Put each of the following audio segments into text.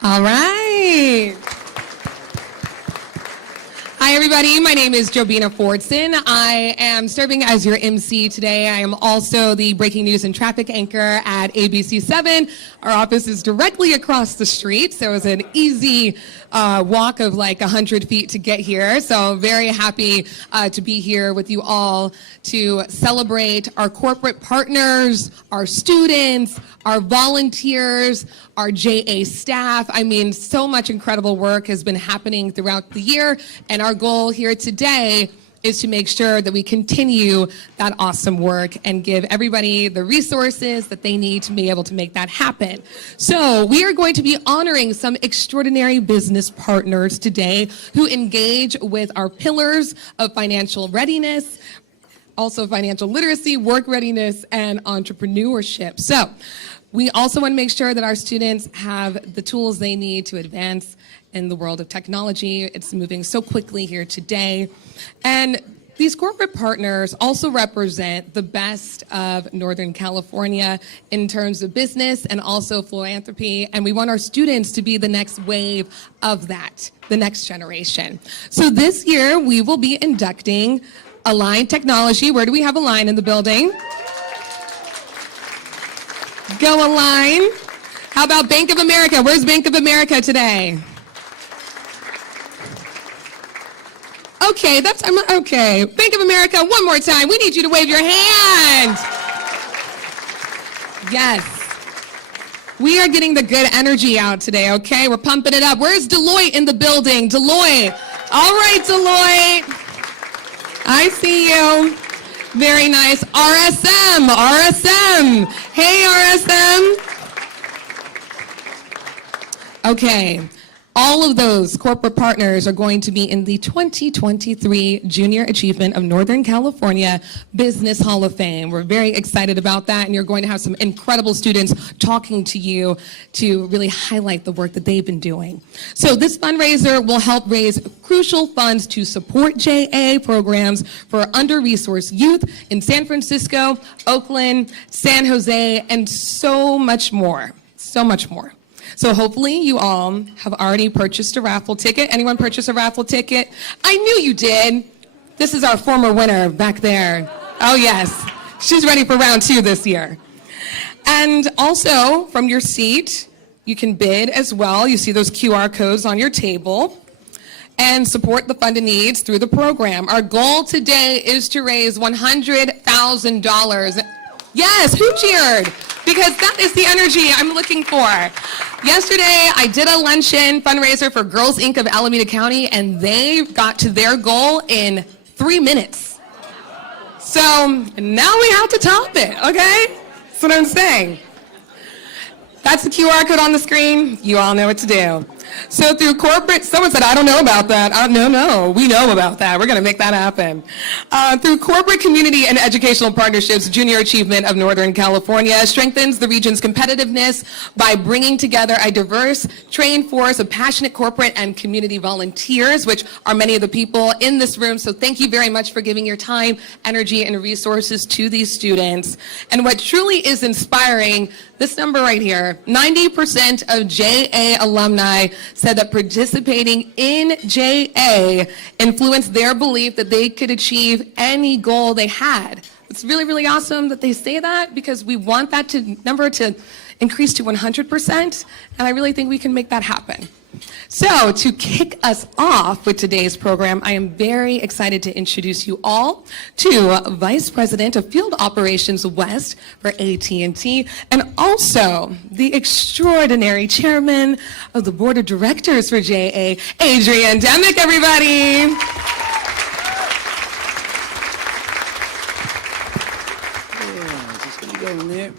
All right. Hi, everybody. My name is Jobina Fordson. I am serving as your MC today. I am also the breaking news and traffic anchor at ABC 7. Our office is directly across the street, so it's an easy walk of like 100 feet to get here. So very happy to be here with you all to celebrate our corporate partners, our students, our volunteers, our JA staff. I mean, so much incredible work has been happening throughout the year, and our goal here today is to make sure that we continue that awesome work and give everybody the resources that they need to be able to make that happen. So we are going to be honoring some extraordinary business partners today who engage with our pillars of financial readiness, also financial literacy, work readiness, and entrepreneurship. So we also want to make sure that our students have the tools they need to advance in the world of technology. It's moving so quickly here today. And these corporate partners also represent the best of Northern California in terms of business and also philanthropy. And we want our students to be the next wave of that, the next generation. So this year, we will be inducting Align Technology. Where do we have Align in the building? Go Align. How about Bank of America? Where's Bank of America today? Okay, okay. Bank of America, one more time. We need you to wave your hand. Yes. We are getting the good energy out today, okay? We're pumping it up. Where's Deloitte in the building? Deloitte. All right, Deloitte. I see you. Very nice. RSM. RSM. Hey, RSM. Okay. All of those corporate partners are going to be in the 2023 Junior Achievement of Northern California Business Hall of Fame. We're very excited about that, and you're going to have some incredible students talking to you to really highlight the work that they've been doing. So this fundraiser will help raise crucial funds to support JA programs for under-resourced youth in San Francisco, Oakland, San Jose, and so much more. So much more. So hopefully you all have already purchased a raffle ticket. Anyone purchase a raffle ticket? I knew you did. This is our former winner back there. Oh yes, she's ready for round 2 this year. And also from your seat, you can bid as well. You see those QR codes on your table and support the funded needs through the program. Our goal today is to raise $100,000. Yes, who cheered? Because that is the energy I'm looking for. Yesterday, I did a luncheon fundraiser for Girls Inc. of Alameda County, and they got to their goal in 3 minutes. So now we have to top it, okay? That's what I'm saying. That's the QR code on the screen. You all know what to do. So through corporate, someone said, I don't know about that. No, we know about that. We're going to make that happen. Through corporate community and educational partnerships, Junior Achievement of Northern California strengthens the region's competitiveness by bringing together a diverse, trained force of passionate corporate and community volunteers, which are many of the people in this room. So thank you very much for giving your time, energy, and resources to these students. And what truly is inspiring, this number right here, 90% of JA alumni said that participating in JA influenced their belief that they could achieve any goal they had. It's really, really awesome that they say that, because we want that number to increase to 100%, and I really think we can make that happen. So to kick us off with today's program, I am very excited to introduce you all to Vice President of Field Operations West for AT&T, and also the extraordinary Chairman of the Board of Directors for JA, Adrian Demick, everybody. Yeah, just gonna go in there.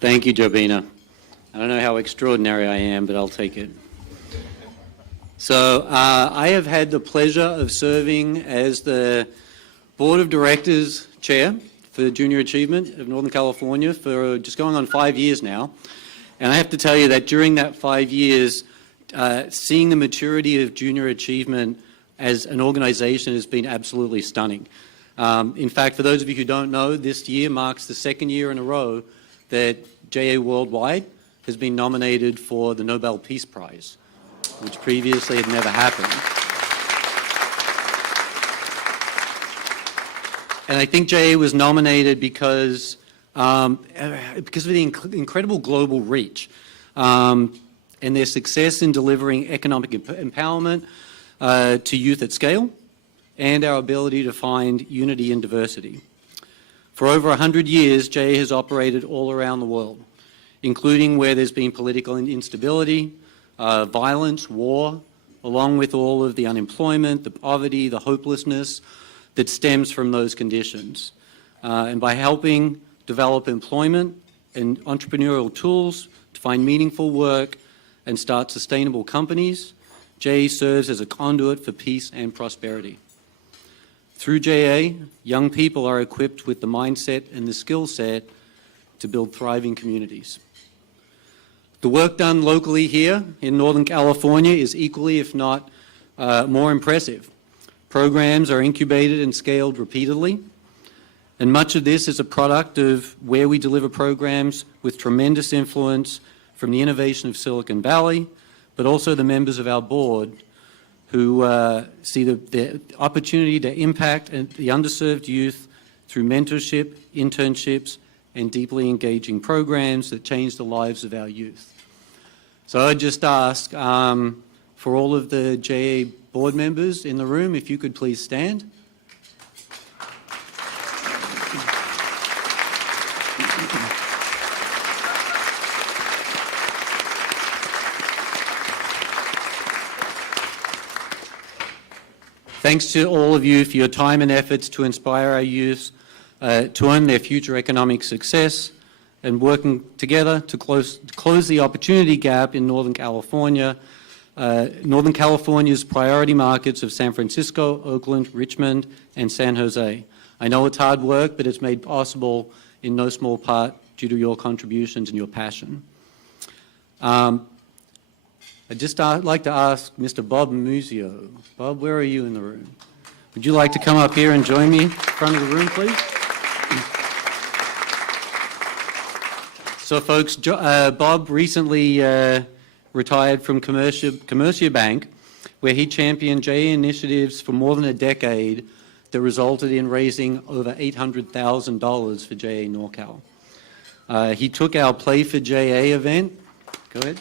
Thank you, Jobina. I don't know how extraordinary I am, but I'll take it. So I have had the pleasure of serving as the Board of Directors Chair for Junior Achievement of Northern California for just going on 5 years now. And I have to tell you that during that 5 years, seeing the maturity of Junior Achievement as an organization has been absolutely stunning. In fact, for those of you who don't know, this year marks the second year in a row that JA Worldwide has been nominated for the Nobel Peace Prize, which previously had never happened. And I think JA was nominated because of the incredible global reach and their success in delivering economic empowerment to youth at scale, and our ability to find unity in diversity. For over 100 years, JA has operated all around the world, including where there's been political instability, violence, war, along with all of the unemployment, the poverty, the hopelessness that stems from those conditions. And by helping develop employment and entrepreneurial tools to find meaningful work and start sustainable companies, JA serves as a conduit for peace and prosperity. Through JA, young people are equipped with the mindset and the skill set to build thriving communities. The work done locally here in Northern California is equally, if not more impressive. Programs are incubated and scaled repeatedly, and much of this is a product of where we deliver programs with tremendous influence from the innovation of Silicon Valley, but also the members of our board who see the opportunity to impact the underserved youth through mentorship, internships, and deeply engaging programs that change the lives of our youth. So I'd just ask for all of the JA board members in the room, if you could please stand. Thanks to all of you for your time and efforts to inspire our youth to earn their future economic success, and working together to close the opportunity gap in Northern California. Northern California's priority markets of San Francisco, Oakland, Richmond, and San Jose. I know it's hard work, but it's made possible in no small part due to your contributions and your passion. I'd just like to ask Mr. Bob Muzio. Bob, where are you in the room? Would you like to come up here and join me in front of the room, please? So, folks, Bob recently retired from Commercia Bank, where he championed JA initiatives for more than a decade that resulted in raising over $800,000 for JA NorCal. He took our Play for JA event. Go ahead.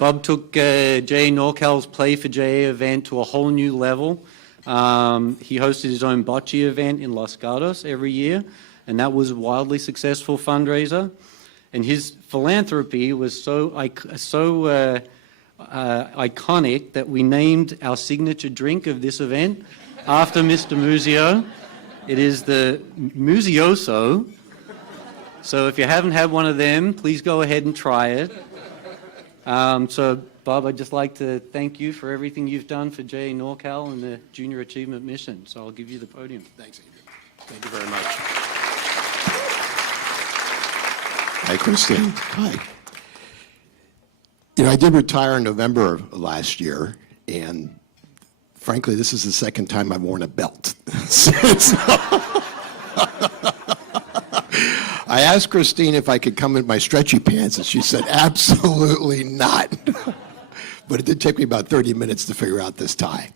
Bob took JA NorCal's Play for JA event to a whole new level. He hosted his own bocce event in Los Gatos every year, and that was a wildly successful fundraiser. And his philanthropy was so iconic that we named our signature drink of this event after Mr. Muzio. It is the Muzioso. So if you haven't had one of them, please go ahead and try it. So, Bob, I'd just like to thank you for everything you've done for JA NorCal and the Junior Achievement Mission. So I'll give you the podium. Thanks, Adrian. Thank you very much. Hi, Christine. Hi. You know, I did retire in November of last year, and frankly, this is the second time I've worn a belt. I asked Christine if I could come in my stretchy pants, and she said, absolutely not. But it did take me about 30 minutes to figure out this tie.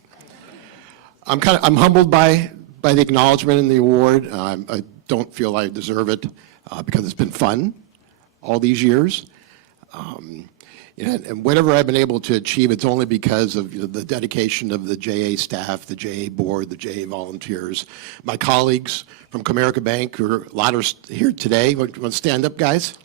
I'm humbled by the acknowledgement and the award. I don't feel I deserve it because it's been fun all these years. And whatever I've been able to achieve, it's only because of the dedication of the JA staff, the JA board, the JA volunteers, my colleagues from Comerica Bank, who are a lot are here today. Want to stand up, guys?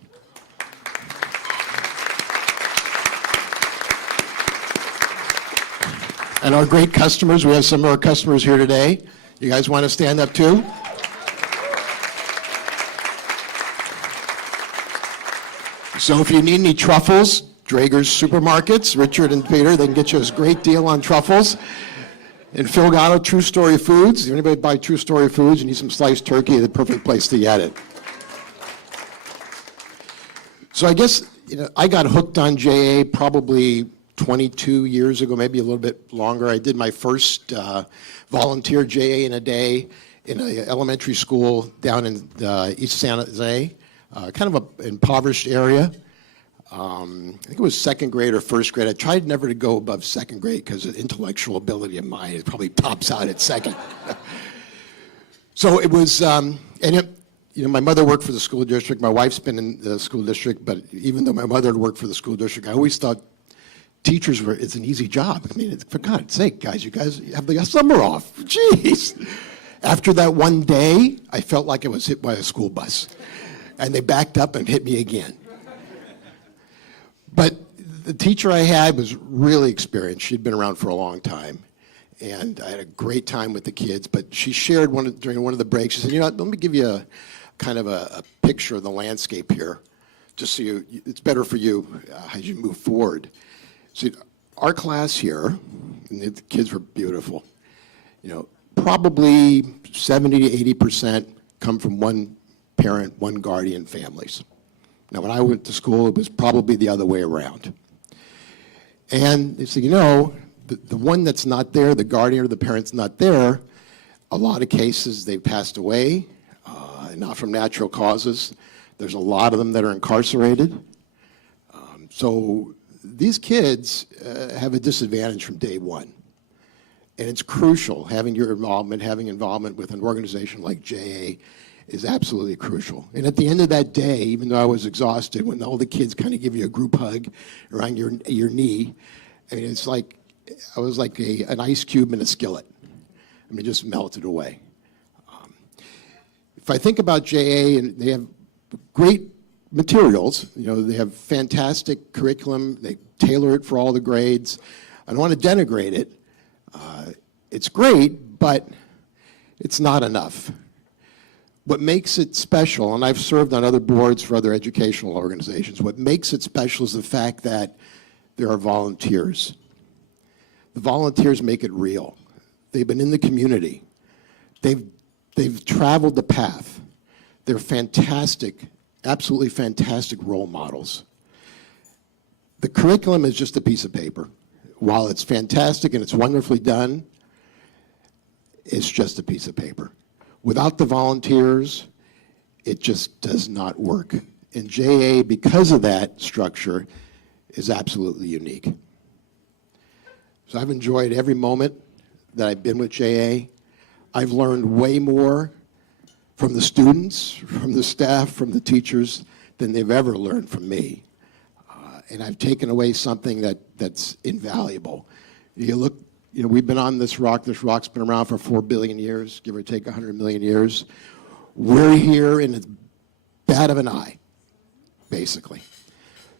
And our great customers. We have some of our customers here today. You guys want to stand up too? So if you need any truffles, Drager's Supermarkets, Richard and Peter, they can get you a great deal on truffles. And Phil Gatto, True Story Foods. If anybody buy True Story Foods and need some sliced turkey, the perfect place to get it. So I guess I got hooked on JA probably 22 years ago, maybe a little bit longer. I did my first volunteer JA in a day in an elementary school down in East San Jose, kind of an impoverished area. I think it was second grade or first grade. I tried never to go above second grade because the intellectual ability of mine, it probably tops out at second. So it was, my mother worked for the school district. My wife's been in the school district, but even though my mother had worked for the school district, I always thought teachers it's an easy job. I mean, for God's sake, guys, you guys have the summer off. Jeez. After that one day, I felt like I was hit by a school bus. And they backed up and hit me again. But the teacher I had was really experienced. She'd been around for a long time. And I had a great time with the kids. But she shared during one of the breaks, she said, let me give you a kind of a picture of the landscape here, just so it's better for you as you move forward. So our class here, and the kids were beautiful, probably 70 to 80% come from one parent, one guardian families. Now, when I went to school, it was probably the other way around. And they said, the one that's not there, the guardian or the parent's not there, a lot of cases they've passed away, not from natural causes. There's a lot of them that are incarcerated. So these kids have a disadvantage from day one. And it's crucial, having involvement with an organization like JA is absolutely crucial. And at the end of that day, even though I was exhausted, when all the kids kind of give you a group hug around your knee, I mean, it's like, I was like an ice cube in a skillet. I mean, just melted away. If I think about JA, and they have great materials, they have fantastic curriculum, they tailor it for all the grades. I don't want to denigrate it. It's great, but it's not enough. What makes it special, and I've served on other boards for other educational organizations, what makes it special is the fact that there are volunteers. The volunteers make it real. They've been in the community. They've traveled the path. They're fantastic, absolutely fantastic role models. The curriculum is just a piece of paper. While it's fantastic and it's wonderfully done, it's just a piece of paper. Without the volunteers, it just does not work. And JA, because of that structure, is absolutely unique. So I've enjoyed every moment that I've been with JA. I've learned way more from the students, from the staff, from the teachers than they've ever learned from me. And I've taken away something that's invaluable. You look, we've been on this rock. This rock's been around for 4 billion years, give or take 100 million years. We're here in a bat of an eye, basically.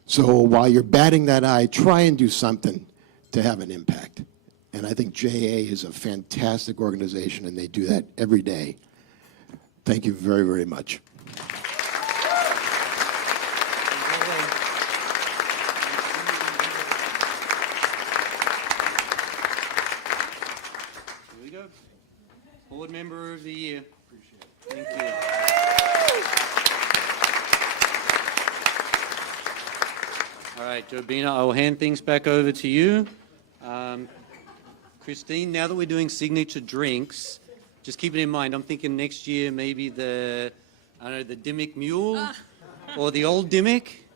So while you're batting that eye, try and do something to have an impact. And I think JA is a fantastic organization, and they do that every day. Thank you very, very much. Here we go. Board Member of the Year. Appreciate it. Thank you. All right, Jobina, I will hand things back over to you. Christine, now that we're doing signature drinks, just keep it in mind, I'm thinking next year maybe the Dimmick Mule or the Old Dimmick.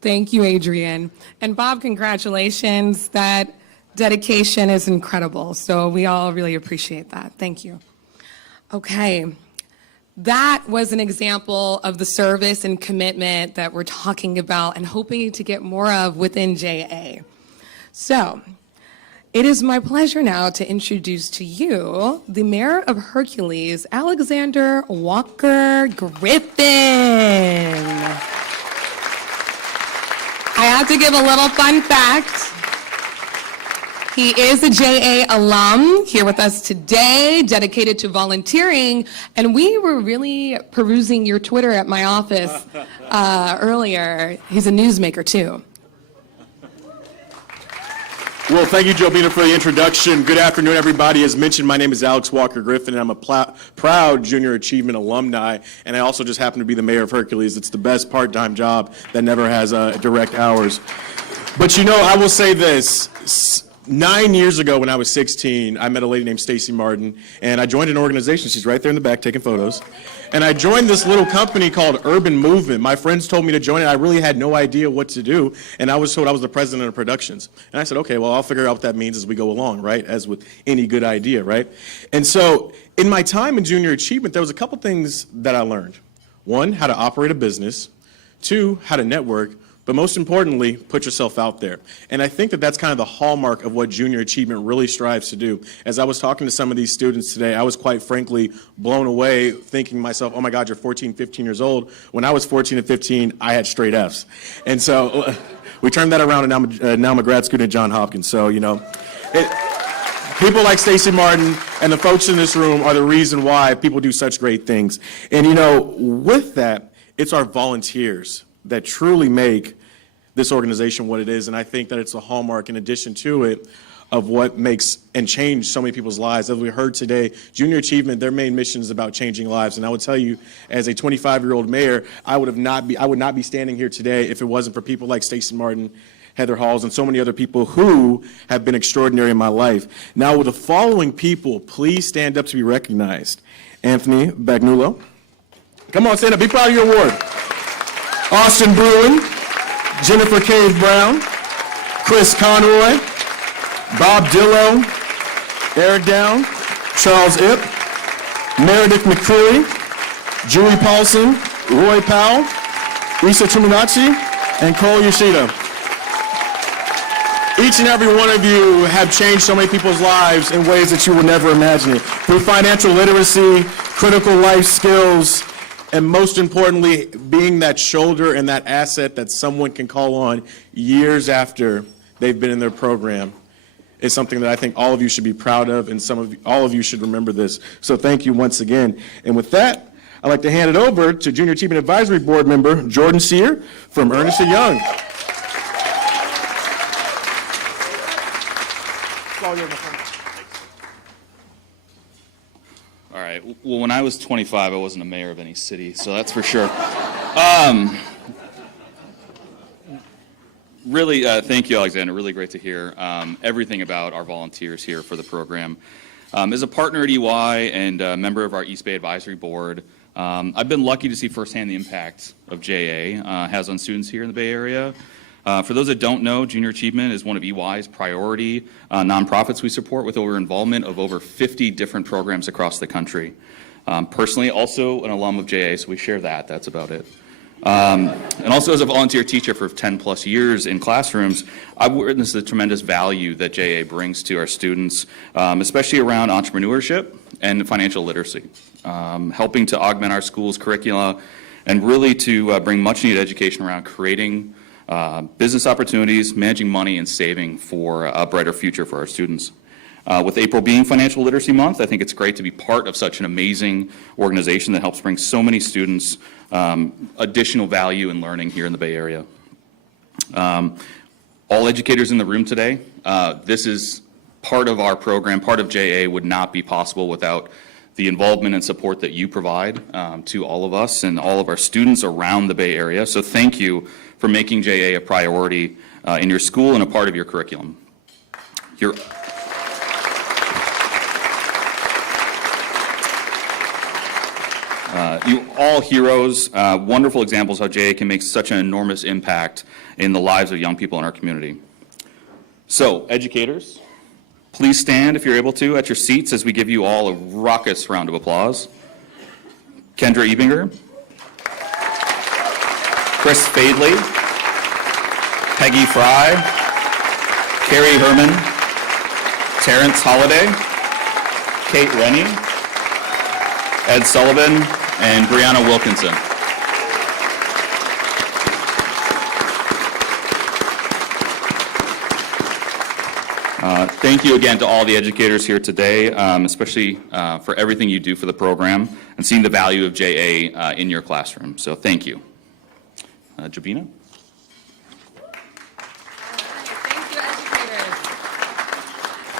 Thank you, Adrian. And Bob, congratulations. That dedication is incredible. So we all really appreciate that. Thank you. Okay. That was an example of the service and commitment that we're talking about and hoping to get more of within JA. So, it is my pleasure now to introduce to you the Mayor of Hercules, Alexander Walker Griffin. I have to give a little fun fact. He is a JA alum here with us today, dedicated to volunteering, and we were really perusing your Twitter at my office earlier. He's a newsmaker too. Well, thank you, Jobina, for the introduction. Good afternoon, everybody. As mentioned, my name is Alex Walker Griffin, and I'm a proud Junior Achievement alumni, and I also just happen to be the mayor of Hercules. It's the best part-time job that never has direct hours. But I will say this. 9 years ago when I was 16, I met a lady named Stacy Martin, and I joined an organization. She's right there in the back taking photos. And I joined this little company called Urban Movement. My friends told me to join it. I really had no idea what to do, and I was told I was the president of productions. And I said, okay, well, I'll figure out what that means as we go along, right, as with any good idea, right? And so in my time in junior achievement, there was a couple things that I learned. One, how to operate a business. Two, how to network. But most importantly, put yourself out there. And I think that that's kind of the hallmark of what junior achievement really strives to do. As I was talking to some of these students today, I was quite frankly blown away thinking to myself, oh my God, you're 14, 15 years old. When I was 14 and 15, I had straight Fs. And so we turned that around, and now I'm a grad student at Johns Hopkins. So, you know, people like Stacy Martin and the folks in this room are the reason why people do such great things. And, you know, with that, it's our volunteers that truly make this organization what it is, and I think that it's a hallmark, in addition to it, of what makes and change so many people's lives. As we heard today, Junior Achievement, their main mission is about changing lives, and I would tell you, as a 25-year-old mayor, I would not be standing here today if it wasn't for people like Stacey Martin, Heather Halls, and so many other people who have been extraordinary in my life. Now, with the following people, please stand up to be recognized. Anthony Bagnulo. Come on, stand up. Be proud of your award. Austin Bruin, Jennifer Cave Brown, Chris Conroy, Bob Dillo, Eric Down, Charles Ip, Meredith McCreary, Julie Paulson, Roy Powell, Isa Tuminacci, and Cole Yoshida. Each and every one of you have changed so many people's lives in ways that you would never imagine it. Through financial literacy, critical life skills, and most importantly, being that shoulder and that asset that someone can call on years after they've been in their program is something that I think all of you should be proud of, and all of you should remember this. So thank you once again. And with that, I'd like to hand it over to Junior Achievement Advisory Board member Jordan Sear from Ernst & Young. All right. Well, when I was 25, I wasn't a mayor of any city, so that's for sure. Really, thank you, Alexander. Really great to hear everything about our volunteers here for the program. As a partner at EY and a member of our East Bay Advisory Board, I've been lucky to see firsthand the impact of JA has on students here in the Bay Area. For those that don't know, Junior Achievement is one of EY's priority nonprofits we support, with involvement of over 50 different programs across the country. Personally, also an alum of JA, so we share that. That's about it. And also as a volunteer teacher for 10 plus years in classrooms, I've witnessed the tremendous value that JA brings to our students, especially around entrepreneurship and financial literacy, helping to augment our school's curricula and really to bring much needed education around creating business opportunities, managing money, and saving for a brighter future for our students. With April being Financial Literacy Month, I think it's great to be part of such an amazing organization that helps bring so many students additional value in learning here in the Bay Area. All educators in the room today, this is part of our program. Part of JA would not be possible without the involvement and support that you provide to all of us and all of our students around the Bay Area. So thank you for making JA a priority in your school and a part of your curriculum. You all heroes, wonderful examples how JA can make such an enormous impact in the lives of young people in our community. So, educators, please stand if you're able to at your seats as we give you all a raucous round of applause. Kendra Ebinger, Chris Fadley, Peggy Fry, Carrie Herman, Terrence Holliday, Kate Rennie, Ed Sullivan, and Brianna Wilkinson. Thank you again to all the educators here today, especially for everything you do for the program and seeing the value of JA in your classroom. So thank you. Jabina?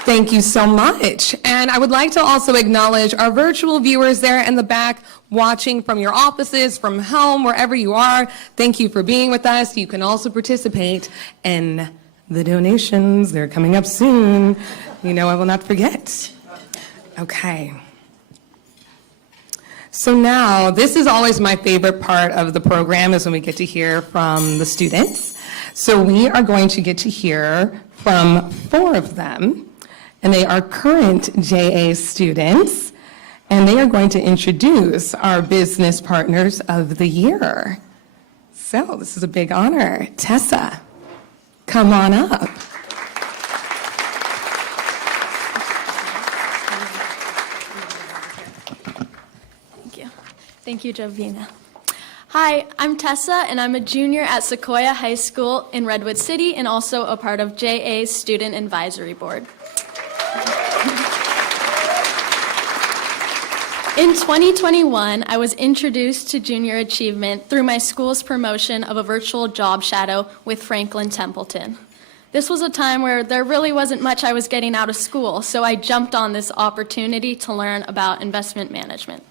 Thank you so much. And I would like to also acknowledge our virtual viewers there in the back watching from your offices, from home, wherever you are. Thank you for being with us. You can also participate in The donations, they're coming up soon. You know I will not forget. Okay. So now, this is always my favorite part of the program is when we get to hear from the students. So we are going to get to hear from 4 of them, and they are current JA students, and they are going to introduce our Business Partners of the Year. So this is a big honor. Tessa, come on up. Thank you, Jovina. Hi, I'm Tessa, and I'm a junior at Sequoia High School in Redwood City and also a part of JA's Student Advisory Board. In 2021, I was introduced to junior achievement through my school's promotion of a virtual job shadow with Franklin Templeton. This was a time where there really wasn't much I was getting out of school, so I jumped on this opportunity to learn about investment management.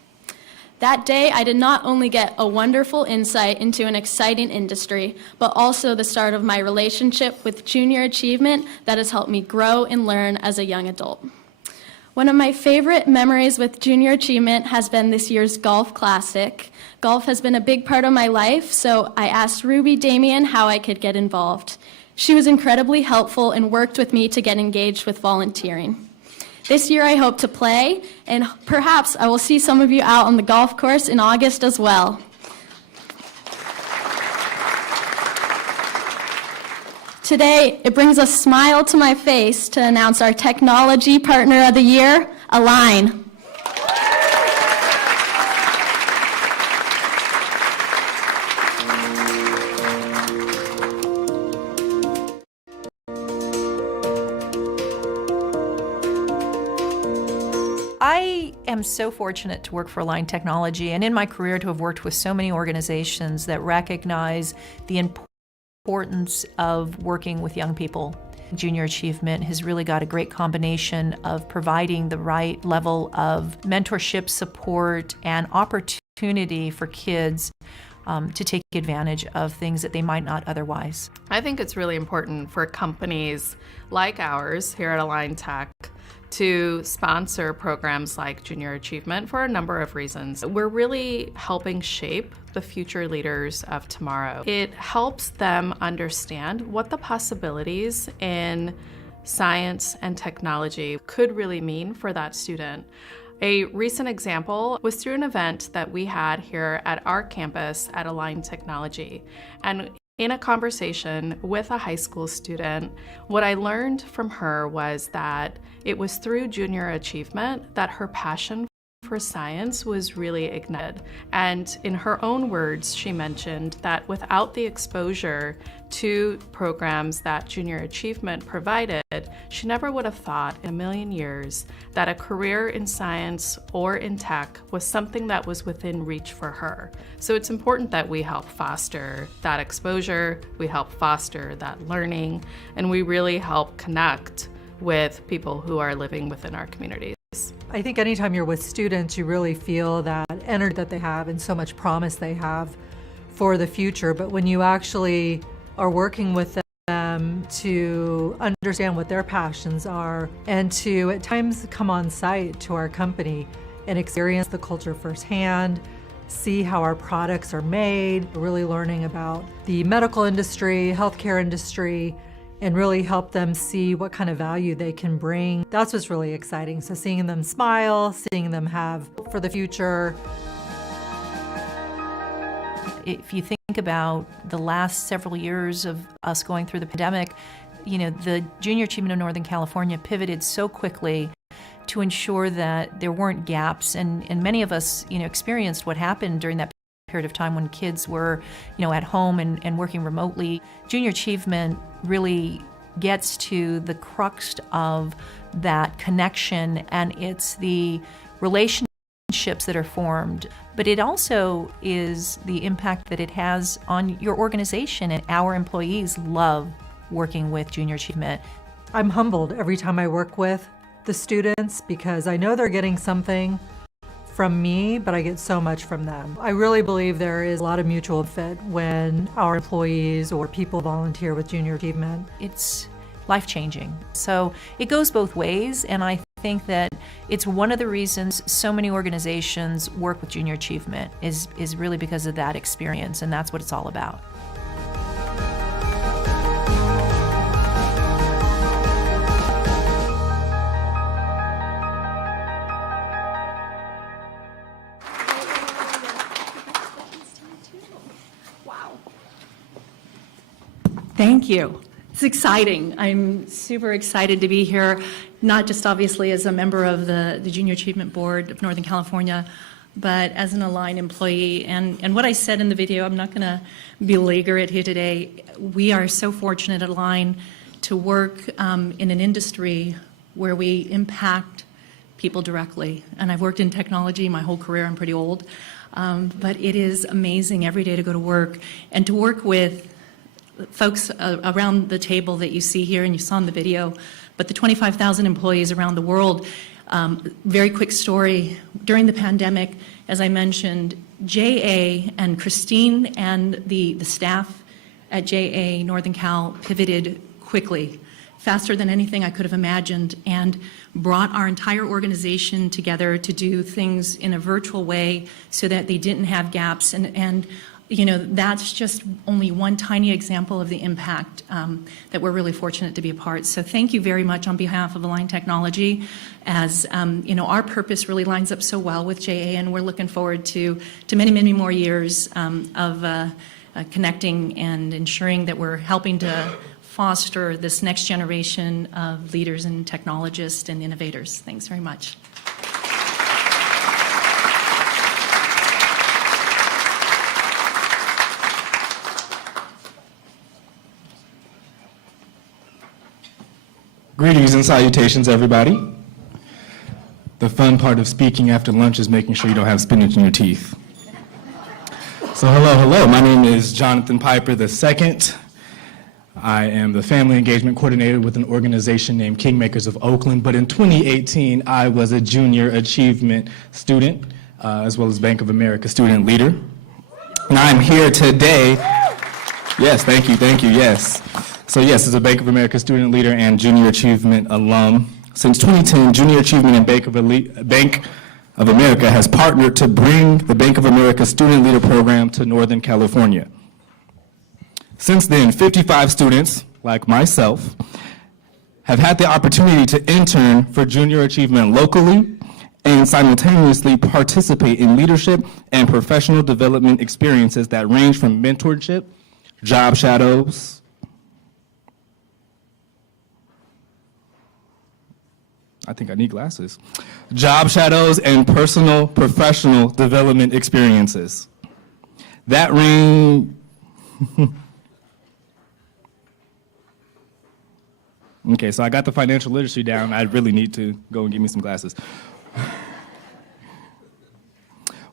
That day, I did not only get a wonderful insight into an exciting industry, but also the start of my relationship with junior achievement that has helped me grow and learn as a young adult. One of my favorite memories with junior achievement has been this year's Golf Classic. Golf has been a big part of my life, so I asked Ruby Damien how I could get involved. She was incredibly helpful and worked with me to get engaged with volunteering. This year I hope to play, and perhaps I will see some of you out on the golf course in August as well. Today, it brings a smile to my face to announce our Technology Partner of the Year, Align. I am so fortunate to work for Align Technology, and in my career to have worked with so many organizations that recognize the importance of working with young people. Junior Achievement has really got a great combination of providing the right level of mentorship, support, and opportunity for kids to take advantage of things that they might not otherwise. I think it's really important for companies like ours here at Align Tech to sponsor programs like Junior Achievement for a number of reasons. We're really helping shape the future leaders of tomorrow. It helps them understand what the possibilities in science and technology could really mean for that student. A recent example was through an event that we had here at our campus at Align Technology. And in a conversation with a high school student, what I learned from her was that it was through junior achievement that her passion for science was really ignited. And in her own words, she mentioned that without the exposure to programs that Junior Achievement provided, she never would have thought in a million years that a career in science or in tech was something that was within reach for her. So it's important that we help foster that exposure, we help foster that learning, and we really help connect with people who are living within our communities. I think anytime you're with students, you really feel that energy that they have and so much promise they have for the future. But when you actually are working with them to understand what their passions are and to at times come on site to our company and experience the culture firsthand, see how our products are made, really learning about the medical industry, healthcare industry, and really help them see what kind of value they can bring. That's what's really exciting. So seeing them smile, seeing them have for the future. If you think about the last several years of us going through the pandemic, you know, the Junior Achievement of Northern California pivoted so quickly to ensure that there weren't gaps, and many of us, you know, experienced what happened during that period of time when kids were, you know, at home and working remotely. Junior Achievement really gets to the crux of that connection, and it's the relationships that are formed, but it also is the impact that it has on your organization, and our employees love working with Junior Achievement. I'm humbled every time I work with the students because I know they're getting something from me, but I get so much from them. I really believe there is a lot of mutual fit when our employees or people volunteer with Junior Achievement. It's life-changing. So it goes both ways, and I think that it's one of the reasons so many organizations work with Junior Achievement is really because of that experience, and that's what it's all about. Thank you. It's exciting. I'm super excited to be here, not just obviously as a member of the Junior Achievement Board of Northern California, but as an Align employee. And what I said in the video, I'm not going to belabor it here today. We are so fortunate at Align to work in an industry where we impact people directly. And I've worked in technology my whole career. I'm pretty old. But it is amazing every day to go to work and to work with folks around the table that you see here and you saw in the video, but the 25,000 employees around the world. Very quick story. During the pandemic, as I mentioned, JA and Christine and the staff at JA Northern Cal pivoted quickly, faster than anything I could have imagined, and brought our entire organization together to do things in a virtual way so that they didn't have gaps. And you know, that's just only one tiny example of the impact that we're really fortunate to be a part. So thank you very much on behalf of Align Technology, as you know, our purpose really lines up so well with JA, and we're looking forward to many, many more years of connecting and ensuring that we're helping to foster this next generation of leaders and technologists and innovators. Thanks very much. Greetings and salutations, everybody. The fun part of speaking after lunch is making sure you don't have spinach in your teeth. So hello. My name is Jonathan Piper II. I am the Family Engagement Coordinator with an organization named Kingmakers of Oakland. But in 2018, I was a Junior Achievement student, as well as Bank of America student leader. And I'm here today. Yes, thank you, yes. So yes, as a Bank of America student leader and Junior Achievement alum, since 2010, Junior Achievement and Bank of America has partnered to bring the Bank of America Student Leader Program to Northern California. Since then, 55 students, like myself, have had the opportunity to intern for Junior Achievement locally and simultaneously participate in leadership and professional development experiences that range from mentorship, job shadows, I think I need glasses. Job shadows and personal professional development experiences. That range. Okay, so I got the financial literacy down. I really need to go and get me some glasses.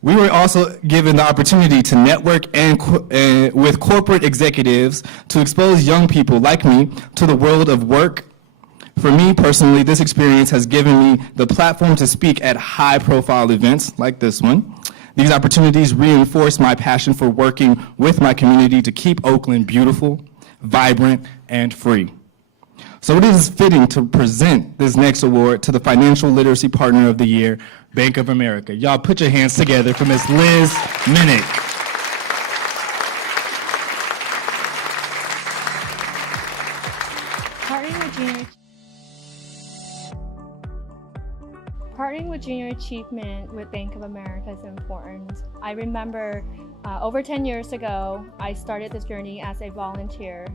We were also given the opportunity to network with corporate executives to expose young people like me to the world of work. For me personally, this experience has given me the platform to speak at high-profile events like this one. These opportunities reinforce my passion for working with my community to keep Oakland beautiful, vibrant, and free. So it is fitting to present this next award to the Financial Literacy Partner of the Year, Bank of America. Y'all put your hands together for Ms. Liz Minnick. Partnering with Junior Achievement with Bank of America is important. I remember over 10 years ago, I started this journey as a volunteer.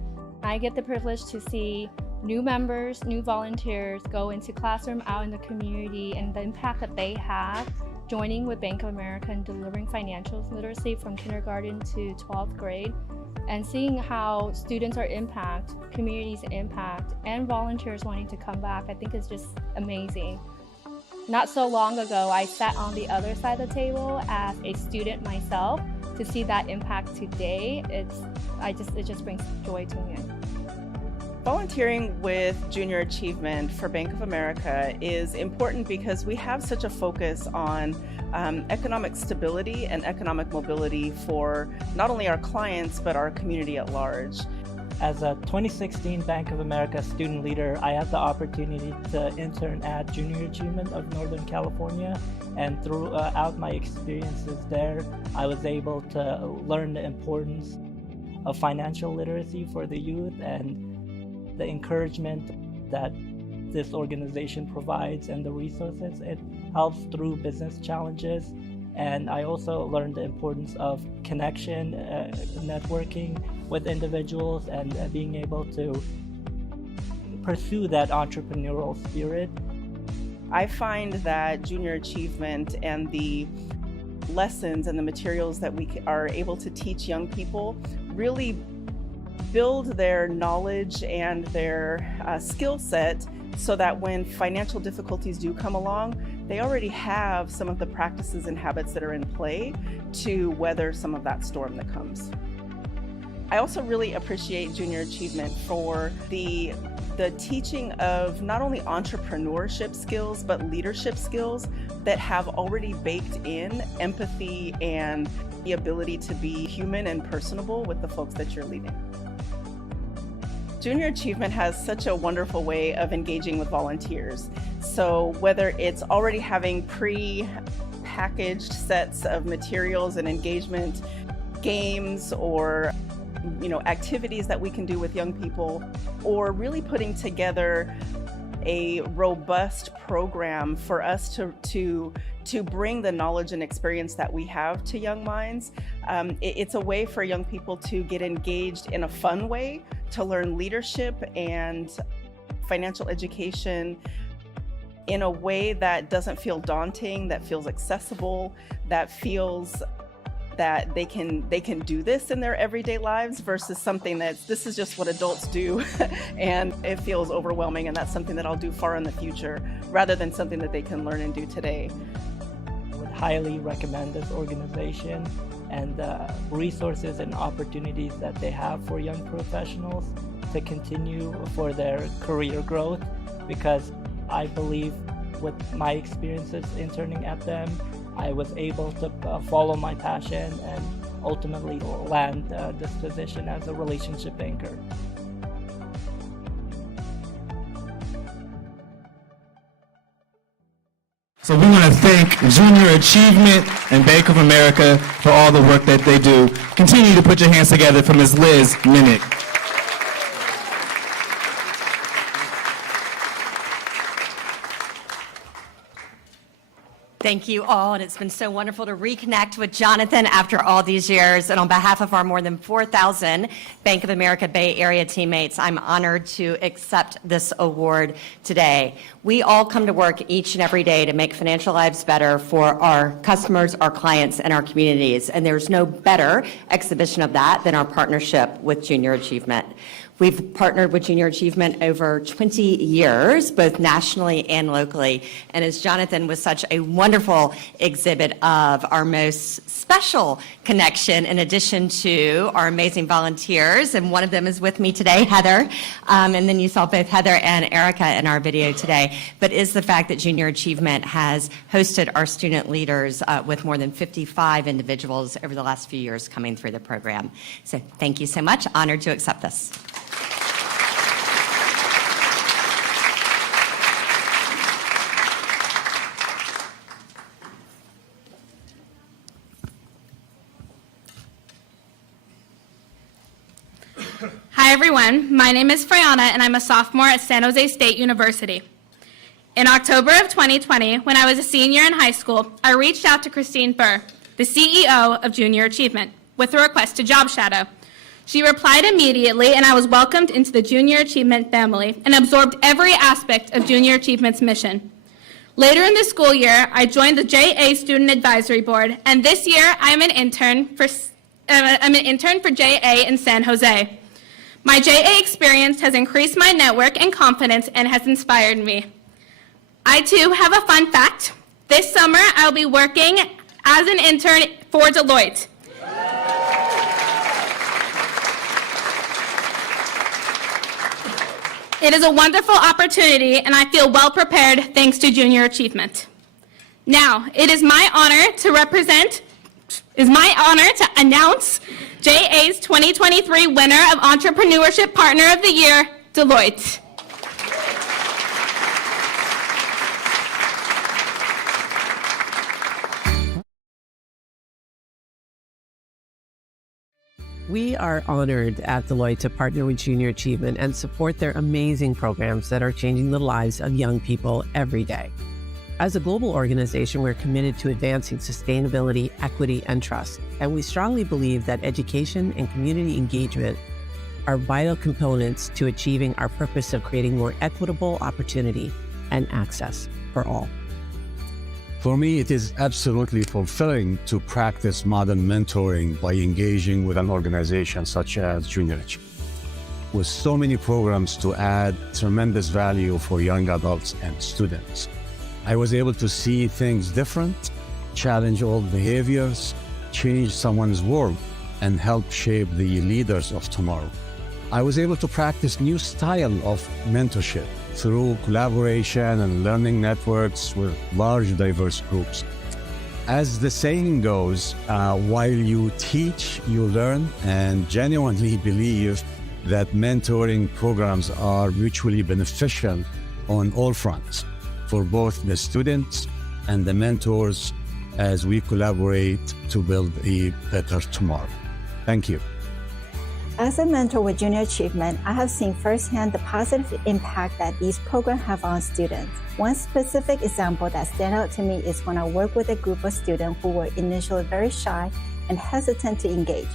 I get the privilege to see new members, new volunteers go into classroom out in the community and the impact that they have joining with Bank of America and delivering financial literacy from kindergarten to 12th grade, and seeing how students are impacted, communities impact, and volunteers wanting to come back, I think is just amazing. Not so long ago, I sat on the other side of the table as a student myself. To see that impact today, it just brings joy to me. Volunteering with Junior Achievement for Bank of America is important because we have such a focus on economic stability and economic mobility for not only our clients, but our community at large. As a 2016 Bank of America student leader, I had the opportunity to intern at Junior Achievement of Northern California, and throughout my experiences there, I was able to learn the importance of financial literacy for the youth and the encouragement that this organization provides and the resources it helps through business challenges. And I also learned the importance of connection, networking with individuals, and being able to pursue that entrepreneurial spirit. I find that Junior Achievement and the lessons and the materials that we are able to teach young people really build their knowledge and their skill set, so that when financial difficulties do come along, they already have some of the practices and habits that are in play to weather some of that storm that comes. I also really appreciate Junior Achievement for the teaching of not only entrepreneurship skills, but leadership skills that have already baked in empathy and the ability to be human and personable with the folks that you're leading. Junior Achievement has such a wonderful way of engaging with volunteers. So whether it's already having pre-packaged sets of materials and engagement games, or activities that we can do with young people, or really putting together a robust program for us to bring the knowledge and experience that we have to young minds. It's a way for young people to get engaged in a fun way, to learn leadership and financial education in a way that doesn't feel daunting, that feels accessible, that feels that they can do this in their everyday lives, versus something this is just what adults do and it feels overwhelming, and that's something that I'll do far in the future rather than something that they can learn and do today. I would highly recommend this organization and the resources and opportunities that they have for young professionals to continue for their career growth, because I believe with my experiences interning at them, I was able to follow my passion and ultimately land this position as a relationship anchor. So we want to thank Junior Achievement and Bank of America for all the work that they do. Continue to put your hands together for Ms. Liz Minnick. Thank you all, and it's been so wonderful to reconnect with Jonathan after all these years. And on behalf of our more than 4,000 Bank of America Bay Area teammates, I'm honored to accept this award today. We all come to work each and every day to make financial lives better for our customers, our clients, and our communities. And there's no better exhibition of that than our partnership with Junior Achievement. We've partnered with Junior Achievement over 20 years, both nationally and locally. And as Jonathan was such a wonderful exhibit of our most special connection, in addition to our amazing volunteers, and one of them is with me today, Heather. And then you saw both Heather and Erica in our video today, but is the fact that Junior Achievement has hosted our student leaders with more than 55 individuals over the last few years coming through the program. So thank you so much. Honored to accept this. Hi everyone, my name is Friana and I'm a sophomore at San Jose State University. In October of 2020, when I was a senior in high school, I reached out to Christine Burr, the CEO of Junior Achievement, with a request to job shadow. She replied immediately, and I was welcomed into the Junior Achievement family and absorbed every aspect of Junior Achievement's mission. Later in the school year, I joined the JA Student Advisory Board, and this year I'm an intern for JA in San Jose. My JA experience has increased my network and confidence and has inspired me. I too have a fun fact. This summer I'll be working as an intern for Deloitte. It is a wonderful opportunity and I feel well prepared thanks to Junior Achievement. Now, it is my honor to announce JA's 2023 winner of Entrepreneurship Partner of the Year, Deloitte. We are honored at Deloitte to partner with Junior Achievement and support their amazing programs that are changing the lives of young people every day. As a global organization, we're committed to advancing sustainability, equity, and trust. And we strongly believe that education and community engagement are vital components to achieving our purpose of creating more equitable opportunity and access for all. For me, it is absolutely fulfilling to practice modern mentoring by engaging with an organization such as Junior Achievement. With so many programs to add tremendous value for young adults and students, I was able to see things different, challenge old behaviors, change someone's world, and help shape the leaders of tomorrow. I was able to practice new style of mentorship through collaboration and learning networks with large, diverse groups. As the saying goes, while you teach, you learn, and genuinely believe that mentoring programs are mutually beneficial on all fronts for both the students and the mentors as we collaborate to build a better tomorrow. Thank you. As a mentor with Junior Achievement, I have seen firsthand the positive impact that these programs have on students. One specific example that stands out to me is when I work with a group of students who were initially very shy and hesitant to engage.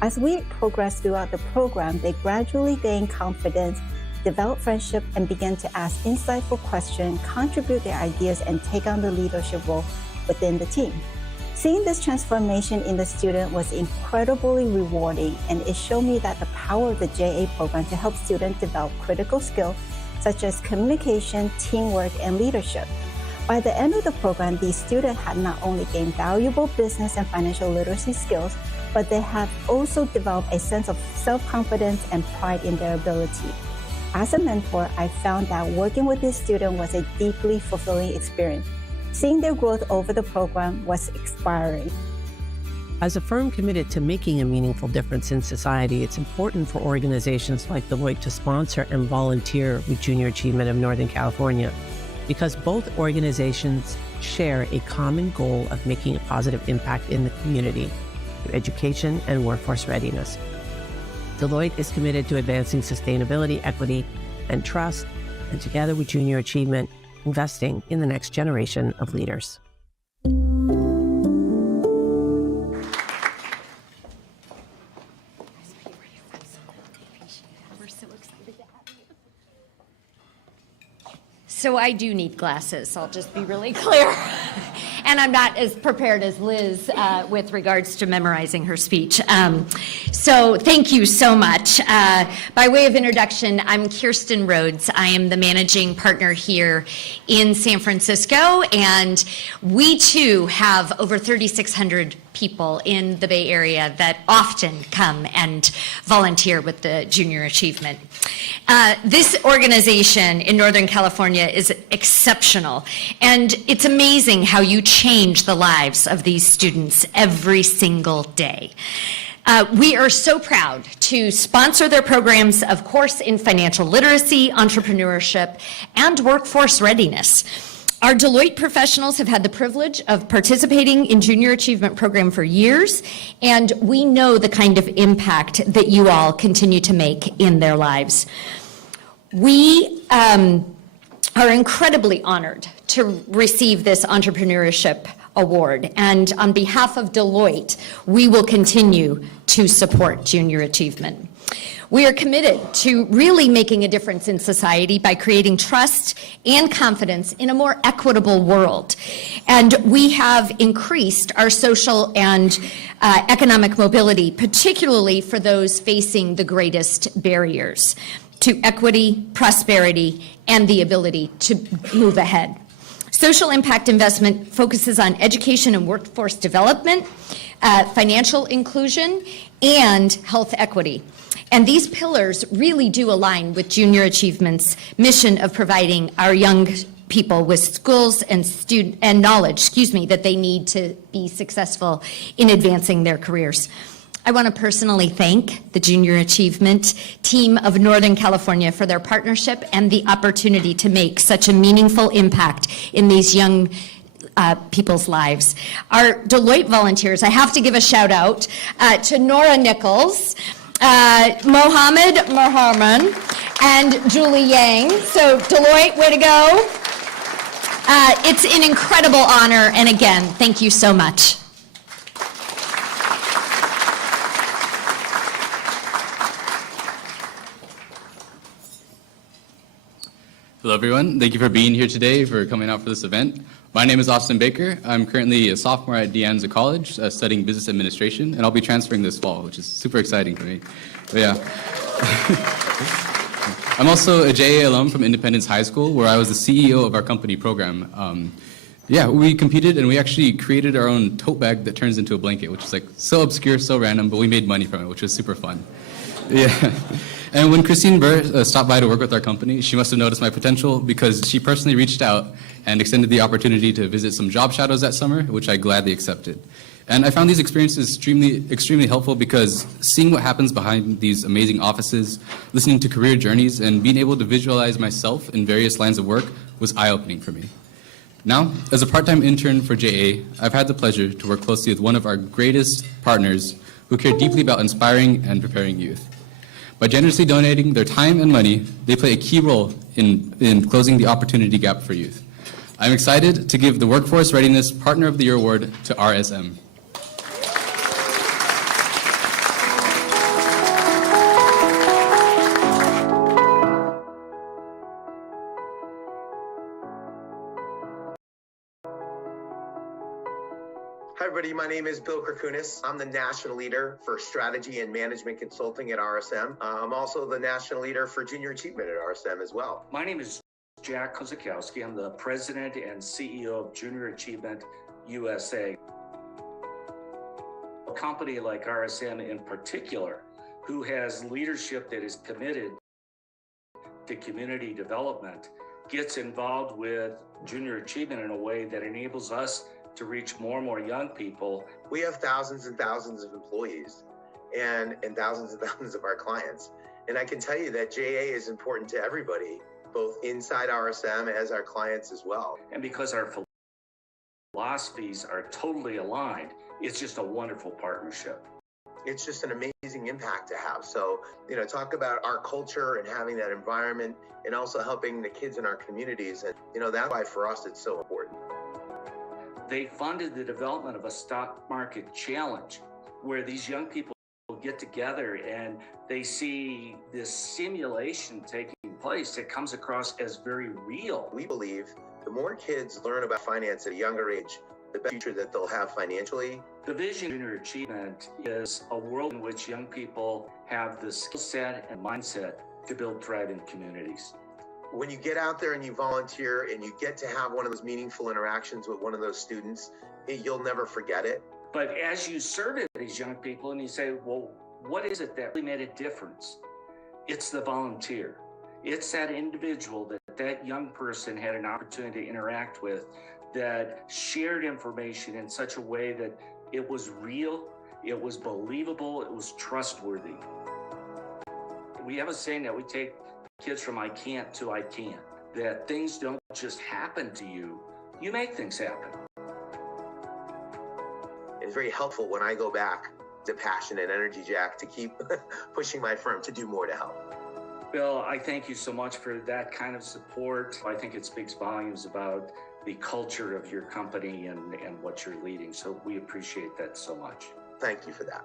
As we progress throughout the program, they gradually gain confidence, develop friendship, and begin to ask insightful questions, contribute their ideas, and take on the leadership role within the team. Seeing this transformation in the student was incredibly rewarding, and it showed me that the power of the JA program to help students develop critical skills such as communication, teamwork, and leadership. By the end of the program, these students had not only gained valuable business and financial literacy skills, but they have also developed a sense of self-confidence and pride in their ability. As a mentor, I found that working with these students was a deeply fulfilling experience. Seeing their growth over the program was inspiring. As a firm committed to making a meaningful difference in society, it's important for organizations like Deloitte to sponsor and volunteer with Junior Achievement of Northern California, because both organizations share a common goal of making a positive impact in the community through education and workforce readiness. Deloitte is committed to advancing sustainability, equity, and trust, and together with Junior Achievement, investing in the next generation of leaders. So I do need glasses, I'll just be really clear. And I'm not as prepared as Liz with regards to memorizing her speech. So thank you so much. By way of introduction, I'm Kirsten Rhodes. I am the managing partner here in San Francisco, and we too have over 3,600 people in the Bay Area that often come and volunteer with the Junior Achievement. This organization in Northern California is exceptional, and it's amazing how you change the lives of these students every single day. We are so proud to sponsor their programs, of course, in financial literacy, entrepreneurship, and workforce readiness. Our Deloitte professionals have had the privilege of participating in Junior Achievement Program for years, and we know the kind of impact that you all continue to make in their lives. We are incredibly honored to receive this entrepreneurship award, and on behalf of Deloitte, we will continue to support Junior Achievement. We are committed to really making a difference in society by creating trust and confidence in a more equitable world. And we have increased our social and economic mobility, particularly for those facing the greatest barriers to equity, prosperity, and the ability to move ahead. Social impact investment focuses on education and workforce development, financial inclusion, and health equity. And these pillars really do align with Junior Achievement's mission of providing our young people with skills and knowledge, that they need to be successful in advancing their careers. I want to personally thank the Junior Achievement team of Northern California for their partnership and the opportunity to make such a meaningful impact in these young people's lives. Our Deloitte volunteers, I have to give a shout out to Nora Nichols, Mohammed Moharman, and Julie Yang. So Deloitte, way to go. It's an incredible honor, and again, thank you so much. Hello, everyone. Thank you for being here today, for coming out for this event. My name is Austin Baker. I'm currently a sophomore at De Anza College studying business administration, and I'll be transferring this fall, which is super exciting for me. But yeah. I'm also a JA alum from Independence High School, where I was the CEO of our company program. Yeah, we competed, and we actually created our own tote bag that turns into a blanket, which is like so obscure, so random, but we made money from it, which was super fun. Yeah. And when Christine Burr stopped by to work with our company, she must have noticed my potential because she personally reached out and extended the opportunity to visit some job shadows that summer, which I gladly accepted. And I found these experiences extremely helpful because seeing what happens behind these amazing offices, listening to career journeys, and being able to visualize myself in various lines of work was eye-opening for me. Now, as a part-time intern for JA, I've had the pleasure to work closely with one of our greatest partners who care deeply about inspiring and preparing youth. By generously donating their time and money, they play a key role in closing the opportunity gap for youth. I'm excited to give the Workforce Readiness Partner of the Year Award to RSM. Hi everybody, my name is Bill Krakunis. I'm the National Leader for Strategy and Management Consulting at RSM. I'm also the National Leader for Junior Achievement at RSM as well. My name is Jack Kozakowski. I'm the President and CEO of Junior Achievement USA. A company like RSM in particular, who has leadership that is committed to community development, gets involved with Junior Achievement in a way that enables us to reach more and more young people. We have thousands and thousands of employees and thousands and thousands of our clients. And I can tell you that JA is important to everybody, both inside RSM as our clients as well. And because our philosophies are totally aligned, it's just a wonderful partnership. It's just an amazing impact to have. So, talk about our culture and having that environment and also helping the kids in our communities. And, that's why for us it's so important. They funded the development of a stock market challenge where these young people get together and they see this simulation taking place that comes across as very real. We believe the more kids learn about finance at a younger age, the better future that they'll have financially. The vision of Junior Achievement is a world in which young people have the skill set and mindset to build thriving communities. When you get out there and you volunteer and you get to have one of those meaningful interactions with one of those students, you'll never forget it. But as you survey these young people and you say, well, what is it that really made a difference? It's the volunteer. It's that individual that young person had an opportunity to interact with that shared information in such a way that it was real, it was believable, it was trustworthy. We have a saying that we take kids from I can't to I can, that things don't just happen to you, you make things happen. It's very helpful when I go back to passion and energy, Jack, to keep pushing my firm to do more to help. Bill, I thank you so much for that kind of support. I think it speaks volumes about the culture of your company and what you're leading. So we appreciate that so much. Thank you for that.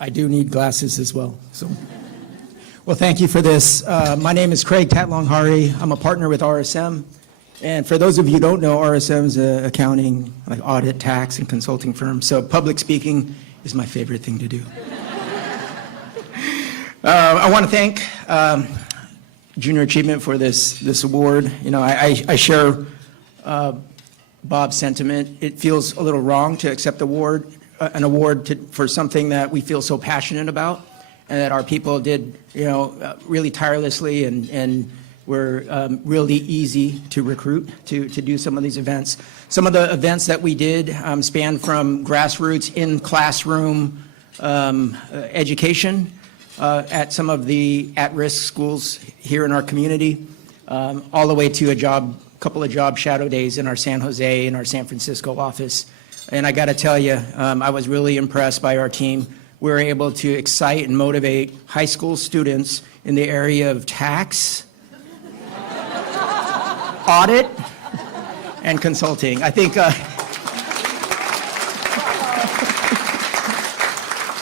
I do need glasses as well. Well, thank you for this. My name is Craig Tatlonghari. I'm a partner with RSM. And for those of you who don't know, RSM is an accounting, like audit, tax, and consulting firm. So public speaking is my favorite thing to do. I want to thank Junior Achievement for this award. I share Bob's sentiment. It feels a little wrong to accept the award an award for something that we feel so passionate about, and that our people did, really tirelessly and were really easy to recruit to do some of these events. Some of the events that we did span from grassroots in classroom education at some of the at-risk schools here in our community, all the way to a couple of job shadow days in our San Jose and our San Francisco office. And I got to tell you, I was really impressed by our team. We were able to excite and motivate high school students in the area of tax, audit, and consulting. I think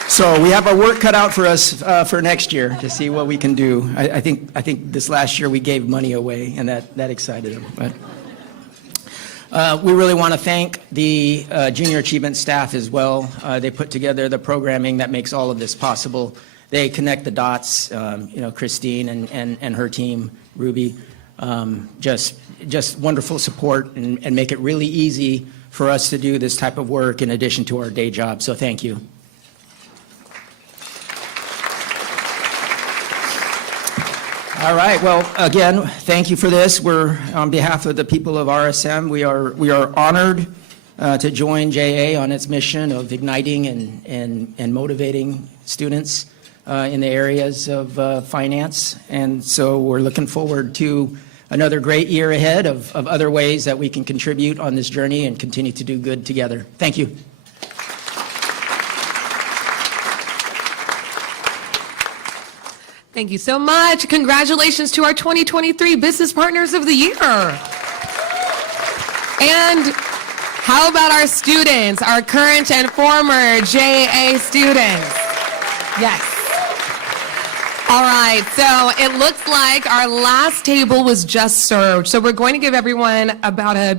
so we have our work cut out for us for next year to see what we can do. I think this last year we gave money away, and that excited them. But we really want to thank the Junior Achievement staff as well. They put together the programming that makes all of this possible. They connect the dots, Christine and her team, Ruby, just wonderful support and make it really easy for us to do this type of work in addition to our day job. So thank you. All right. Well, again, thank you for this. We're on behalf of the people of RSM. We are honored to join JA on its mission of igniting and motivating students in the areas of finance. And so we're looking forward to another great year ahead of other ways that we can contribute on this journey and continue to do good together. Thank you. Thank you so much. Congratulations to our 2023 Business Partners of the Year. And how about our students, our current and former JA students? Yes. All right, so it looks like our last table was just served. So we're going to give everyone about a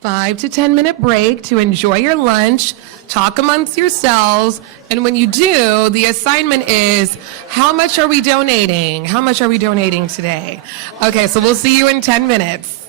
5 to 10 minute break to enjoy your lunch, talk amongst yourselves, and when you do, the assignment is, how much are we donating? How much are we donating today? Okay, so we'll see you in 10 minutes.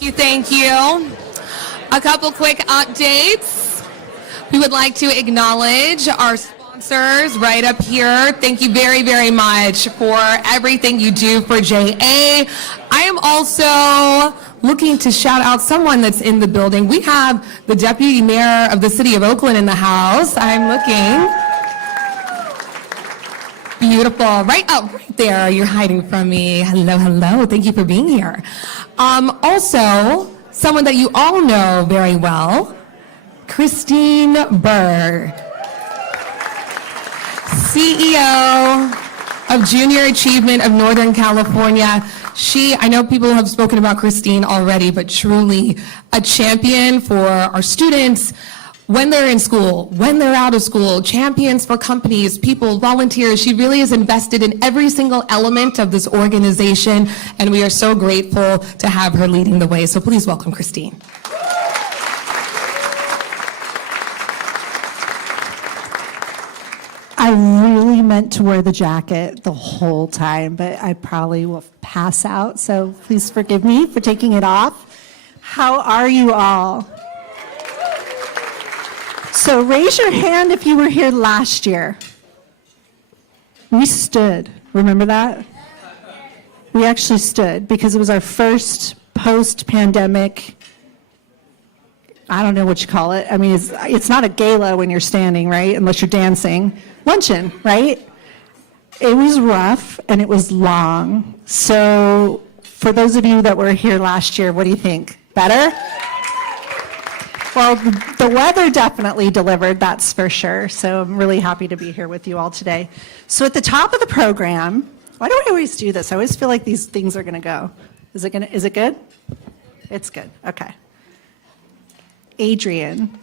Thank you. A couple quick updates. We would like to acknowledge our sponsors right up here. Thank you very, very much for everything you do for JA. I am also looking to shout out someone that's in the building. We have the Deputy Mayor of the City of Oakland in the house. I'm looking. Beautiful. Right there. You're hiding from me. Hello, hello. Thank you for being here. Also, someone that you all know very well, Christine Burr, CEO of Junior Achievement of Northern California. I know people have spoken about Christine already, but truly a champion for our students when they're in school, when they're out of school, champions for companies, people, volunteers. She really is invested in every single element of this organization, and we are so grateful to have her leading the way. So please welcome Christine. I really meant to wear the jacket the whole time, but I probably will pass out, so please forgive me for taking it off. How are you all? So raise your hand if you were here last year. We stood, remember that? We actually stood because it was our first post-pandemic, I don't know what you call it. I mean, it's not a gala when you're standing, right? Unless you're dancing. Luncheon, right? It was rough and it was long. So for those of you that were here last year, what do you think? Better? Well, the weather definitely delivered, that's for sure. So I'm really happy to be here with you all today. So at the top of the program, why do I always do this? I always feel like these things are going to go. Is it good? It's good. Okay. Adrian,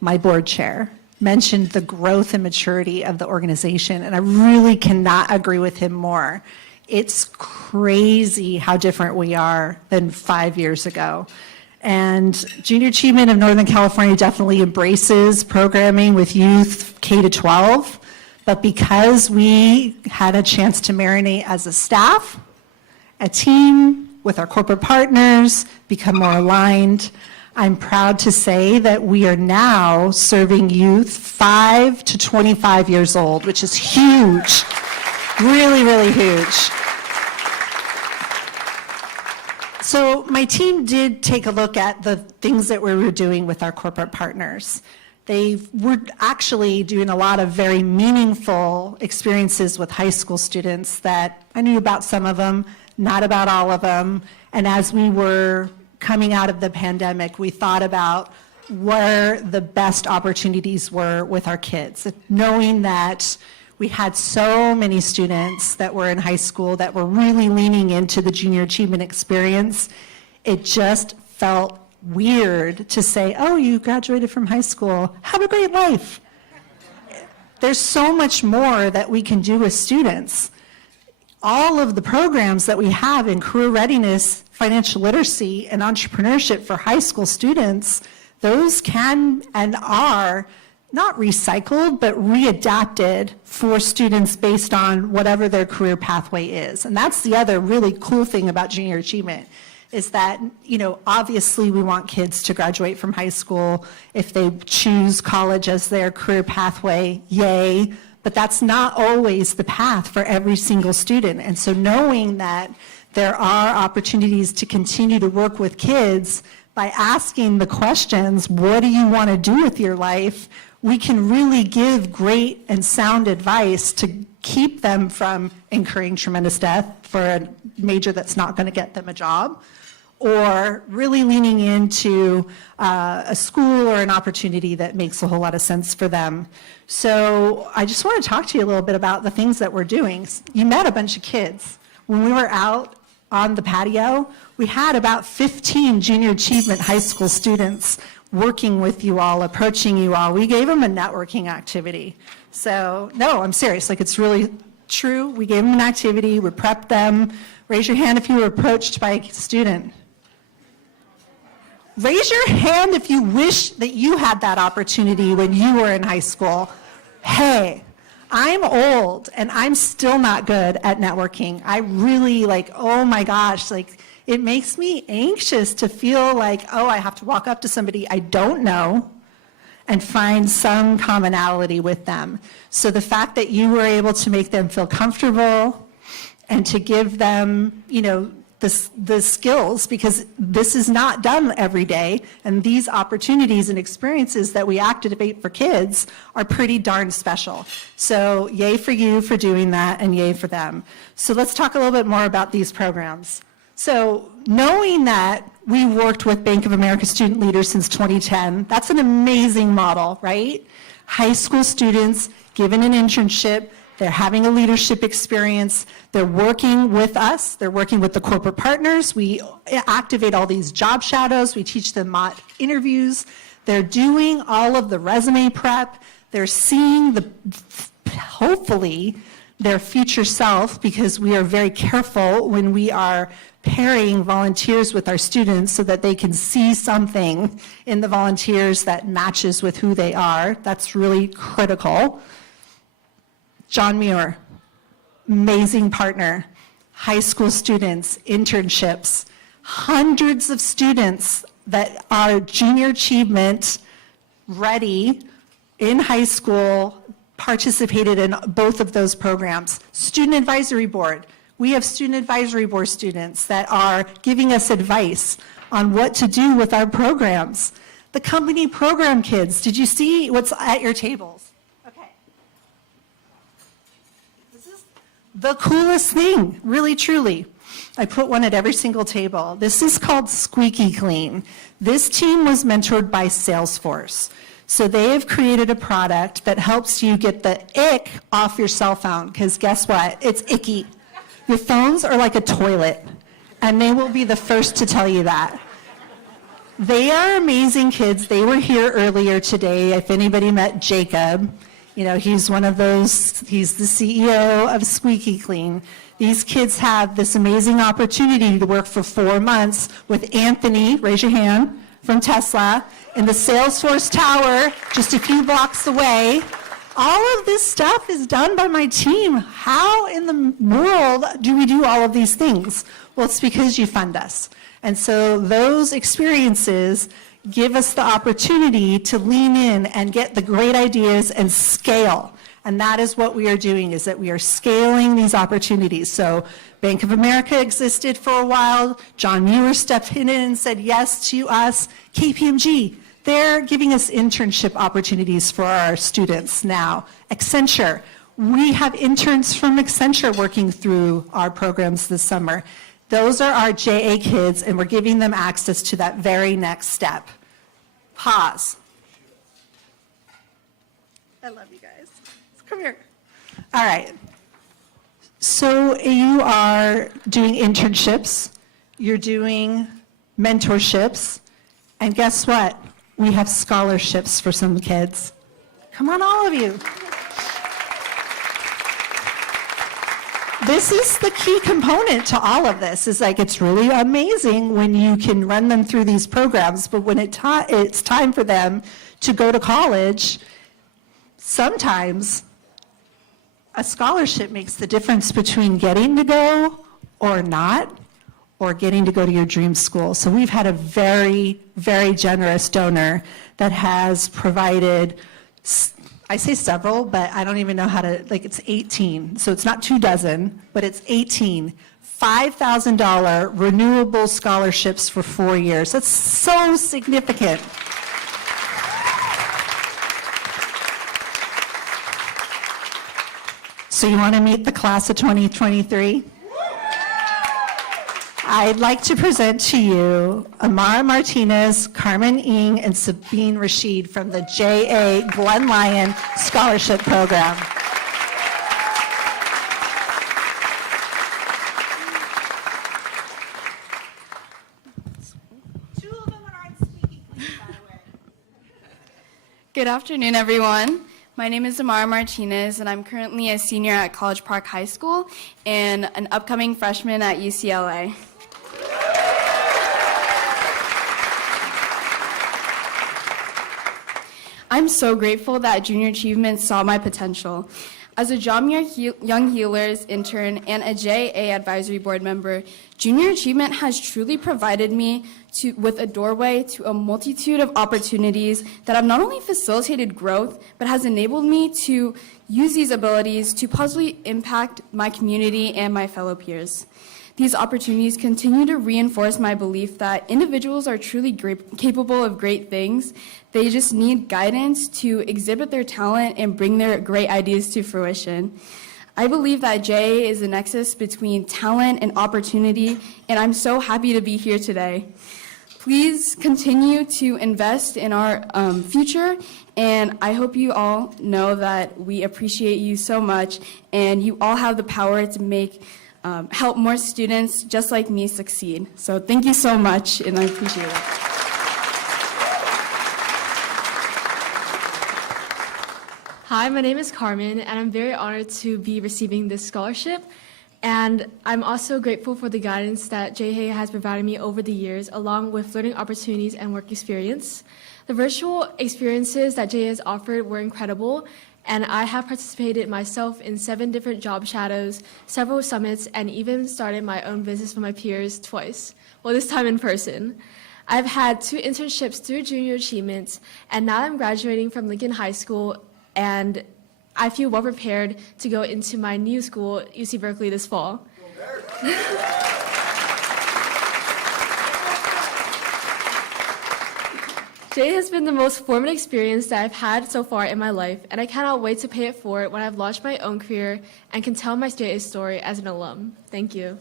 my board chair, mentioned the growth and maturity of the organization, and I really cannot agree with him more. It's crazy how different we are than 5 years ago. And Junior Achievement of Northern California definitely embraces programming with youth K to 12, but because we had a chance to marinate as a staff, a team, with our corporate partners, become more aligned, I'm proud to say that we are now serving youth 5 to 25 years old, which is huge, really, really huge. So my team did take a look at the things that we were doing with our corporate partners. They were actually doing a lot of very meaningful experiences with high school students that I knew about some of them, not about all of them. And as we were coming out of the pandemic, we thought about where the best opportunities were with our kids, knowing that we had so many students that were in high school that were really leaning into the junior achievement experience. It just felt weird to say, oh, you graduated from high school, have a great life. There's so much more that we can do with students. All of the programs that we have in career readiness, financial literacy, and entrepreneurship for high school students, those can and are not recycled, but readapted for students based on whatever their career pathway is. And that's the other really cool thing about junior achievement, is that, obviously we want kids to graduate from high school. If they choose college as their career pathway, yay, but that's not always the path for every single student. And so knowing that there are opportunities to continue to work with kids by asking the questions, what do you want to do with your life? We can really give great and sound advice to keep them from incurring tremendous debt for a major that's not going to get them a job, or really leaning into a school or an opportunity that makes a whole lot of sense for them. So I just want to talk to you a little bit about the things that we're doing. You met a bunch of kids. When we were out on the patio, we had about 15 junior achievement high school students working with you all, approaching you all. We gave them a networking activity. So no, I'm serious, it's really true. We gave them an activity, we prepped them. Raise your hand if you were approached by a student. Raise your hand if you wish that you had that opportunity when you were in high school. Hey, I'm old and I'm still not good at networking. I really oh my gosh, it makes me anxious to feel like, oh, I have to walk up to somebody I don't know and find some commonality with them. So the fact that you were able to make them feel comfortable and to give them, the skills, because this is not done every day, and these opportunities and experiences that we activate for kids are pretty darn special. So yay for you for doing that, and yay for them. So let's talk a little bit more about these programs. So knowing that we worked with Bank of America student leaders since 2010, that's an amazing model, right? High school students given an internship, they're having a leadership experience, they're working with us, they're working with the corporate partners, we activate all these job shadows, we teach them mock interviews, they're doing all of the resume prep, they're seeing hopefully, their future self, because we are very careful when we are pairing volunteers with our students so that they can see something in the volunteers that matches with who they are. That's really critical. John Muir, amazing partner. High school students, internships, hundreds of students that are junior achievement ready in high school, participated in both of those programs. Student Advisory Board. We have Student Advisory Board students that are giving us advice on what to do with our programs. The company program kids, did you see what's at your tables? Okay. This is the coolest thing, really, truly. I put one at every single table. This is called Squeaky Clean. This team was mentored by Salesforce. So they have created a product that helps you get the ick off your cell phone, because guess what? It's icky. Your phones are like a toilet, and they will be the first to tell you that. They are amazing kids. They were here earlier today. If anybody met Jacob, he's one of those, he's the CEO of Squeaky Clean. These kids have this amazing opportunity to work for 4 months with Anthony, raise your hand, from Tesla, in the Salesforce Tower, just a few blocks away. All of this stuff is done by my team. How in the world do we do all of these things? Well, it's because you fund us. And so those experiences give us the opportunity to lean in and get the great ideas and scale. And that is what we are doing, is that we are scaling these opportunities. So Bank of America existed for a while. John Muir stepped in and said yes to us. KPMG, they're giving us internship opportunities for our students now. Accenture, we have interns from Accenture working through our programs this summer. Those are our JA kids, and we're giving them access to that very next step. Pause. I love you guys. Come here. All right. So you are doing internships, you're doing mentorships, and guess what? We have scholarships for some kids. Come on, all of you. This is the key component to all of this. Is it's really amazing when you can run them through these programs, but when it's time for them to go to college, sometimes a scholarship makes the difference between getting to go or not, or getting to go to your dream school. So we've had a very, very generous donor that has provided, I say several, but I don't even know how to, it's 18. So it's not 24, but it's 18 $5,000 renewable scholarships for 4 years. That's so significant. So you want to meet the class of 2023? I'd like to present to you Amara Martinez, Carmen Ng, and Sabine Rashid from the JA Glenn Lyon Scholarship Program. Good afternoon, everyone. My name is Amara Martinez, and I'm currently a senior at College Park High School and an upcoming freshman at UCLA. I'm so grateful that Junior Achievement saw my potential. As a Young Healers intern and a JA Advisory Board member, Junior Achievement has truly provided me with a doorway to a multitude of opportunities that have not only facilitated growth, but has enabled me to use these abilities to positively impact my community and my fellow peers. These opportunities continue to reinforce my belief that individuals are truly capable of great things. They just need guidance to exhibit their talent and bring their great ideas to fruition. I believe that JA is a nexus between talent and opportunity, and I'm so happy to be here today. Please continue to invest in our future, and I hope you all know that we appreciate you so much, and you all have the power to help more students just like me succeed. So thank you so much, and I appreciate it. Hi, my name is Carmen, and I'm very honored to be receiving this scholarship. And I'm also grateful for the guidance that JA has provided me over the years, along with learning opportunities and work experience. The virtual experiences that JA has offered were incredible, and I have participated myself in 7 different job shadows, several summits, and even started my own business with my peers twice, well, this time in person. I've had 2 internships through Junior Achievement, and now I'm graduating from Lincoln High School, and I feel well prepared to go into my new school, UC Berkeley, this fall. JA has been the most formative experience that I've had so far in my life, and I cannot wait to pay it forward when I've launched my own career and can tell my JA story as an alum. Thank you.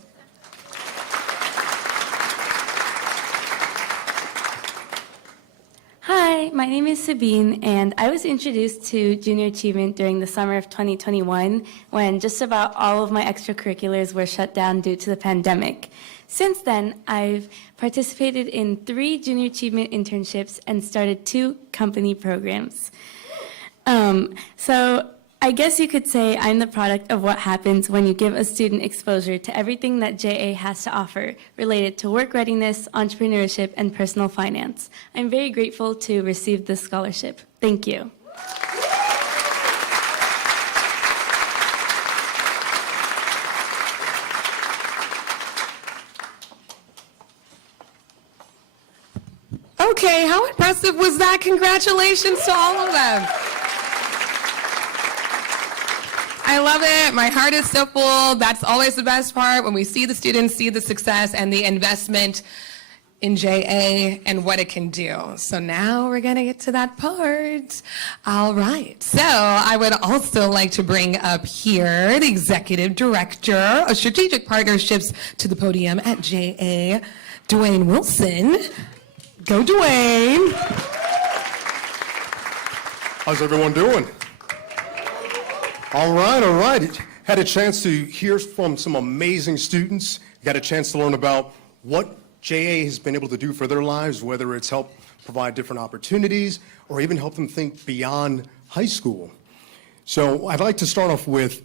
Hi, my name is Sabine, and I was introduced to Junior Achievement during the summer of 2021 when just about all of my extracurriculars were shut down due to the pandemic. Since then, I've participated in 3 Junior Achievement internships and started 2 company programs. So I guess you could say I'm the product of what happens when you give a student exposure to everything that JA has to offer related to work readiness, entrepreneurship, and personal finance. I'm very grateful to receive this scholarship. Thank you. Okay, how impressive was that? Congratulations to all of them. I love it. My heart is so full. That's always the best part, when we see the students see the success and the investment in JA and what it can do. So now we're going to get to that part. All right. So I would also like to bring up here the Executive Director of Strategic Partnerships to the podium at JA, Dwayne Wilson. Go, Dwayne. How's everyone doing? All right. Had a chance to hear from some amazing students. Got a chance to learn about what JA has been able to do for their lives, whether it's help provide different opportunities or even help them think beyond high school. So I'd like to start off with,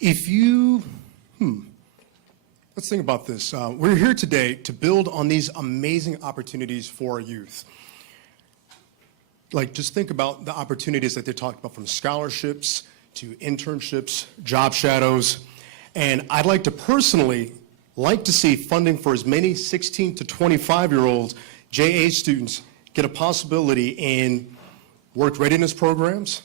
let's think about this. We're here today to build on these amazing opportunities for our youth. Like, just think about the opportunities that they talked about, from scholarships to internships, job shadows. And I'd like to personally see funding for as many 16 to 25-year-old JA students get a possibility in work readiness programs,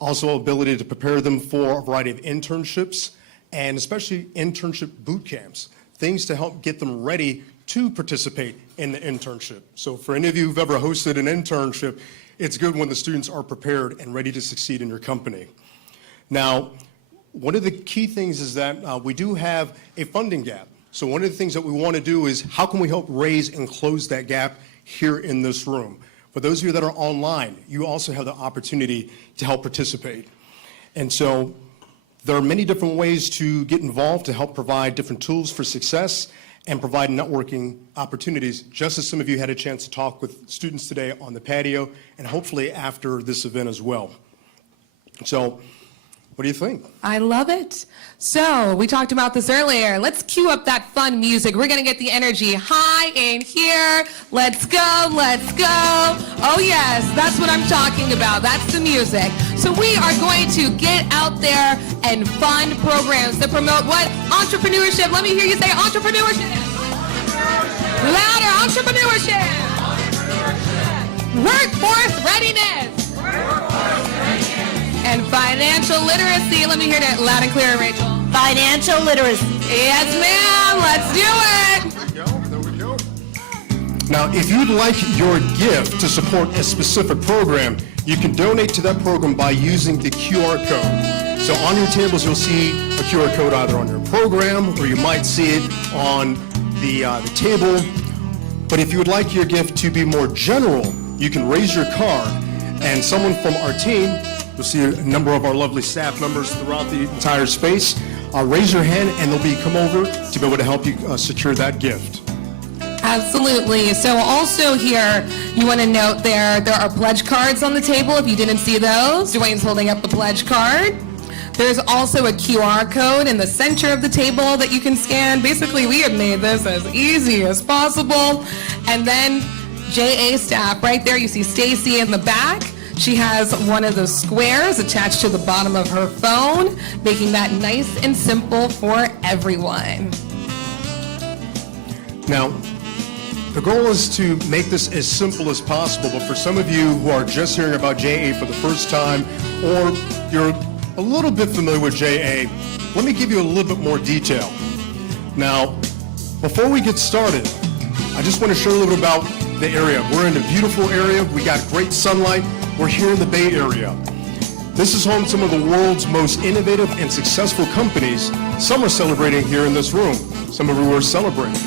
also ability to prepare them for a variety of internships, and especially internship boot camps, things to help get them ready to participate in the internship. So for any of you who've ever hosted an internship, it's good when the students are prepared and ready to succeed in your company. Now, one of the key things is that we do have a funding gap. So one of the things that we want to do is, how can we help raise and close that gap here in this room? For those of you that are online, you also have the opportunity to help participate. And so there are many different ways to get involved to help provide different tools for success and provide networking opportunities, just as some of you had a chance to talk with students today on the patio and hopefully after this event as well. So What do you think? I love it. So we talked about this earlier. Let's cue up that fun music. We're going to get the energy high in here. Let's go, let's go. Oh yes, that's what I'm talking about. That's the music. So we are going to get out there and fund programs that promote what? Entrepreneurship. Let me hear you say entrepreneurship. Louder, entrepreneurship. Workforce readiness. And financial literacy. Let me hear that loud and clear, Rachel. Financial literacy. Yes, ma'am. Let's do it. There we go. Now, if you'd like your gift to support a specific program, you can donate to that program by using the QR code. So on your tables, you'll see a QR code either on your program or you might see it on the table. But if you would like your gift to be more general, you can raise your card and someone from our team, you'll see a number of our lovely staff members throughout the entire space, raise your hand and they'll come over to be able to help you secure that gift. Absolutely. So also here, you want to note there are pledge cards on the table if you didn't see those. Dwayne's holding up the pledge card. There's also a QR code in the center of the table that you can scan. Basically, we have made this as easy as possible. And then JA staff, right there, you see Stacy in the back. She has one of those squares attached to the bottom of her phone, making that nice and simple for everyone. Now, the goal is to make this as simple as possible, but for some of you who are just hearing about JA for the first time, or you're a little bit familiar with JA, let me give you a little bit more detail. Now, before we get started, I just want to share a little bit about the area. We're in a beautiful area. We got great sunlight. We're here in the Bay Area. This is home to some of the world's most innovative and successful companies. Some are celebrating here in this room. Some of you are celebrating.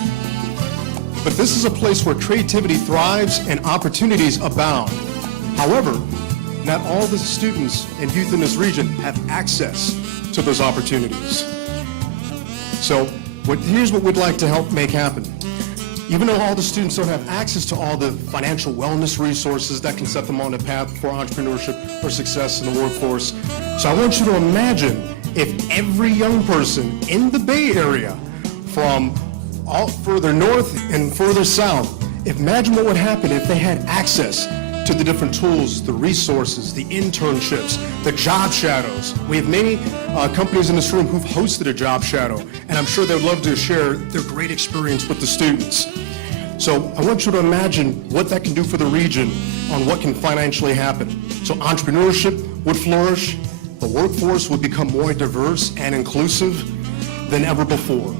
But this is a place where creativity thrives and opportunities abound. However, not all the students and youth in this region have access to those opportunities. So here's what we'd like to help make happen. Even though all the students don't have access to all the financial wellness resources that can set them on a path for entrepreneurship or success in the workforce, so I want you to imagine if every young person in the Bay Area, from all further north and further south, imagine what would happen if they had access to the different tools, the resources, the internships, the job shadows. We have many companies in this room who've hosted a job shadow, and I'm sure they would love to share their great experience with the students. So I want you to imagine what that can do for the region on what can financially happen. So entrepreneurship would flourish, the workforce would become more diverse and inclusive than ever before.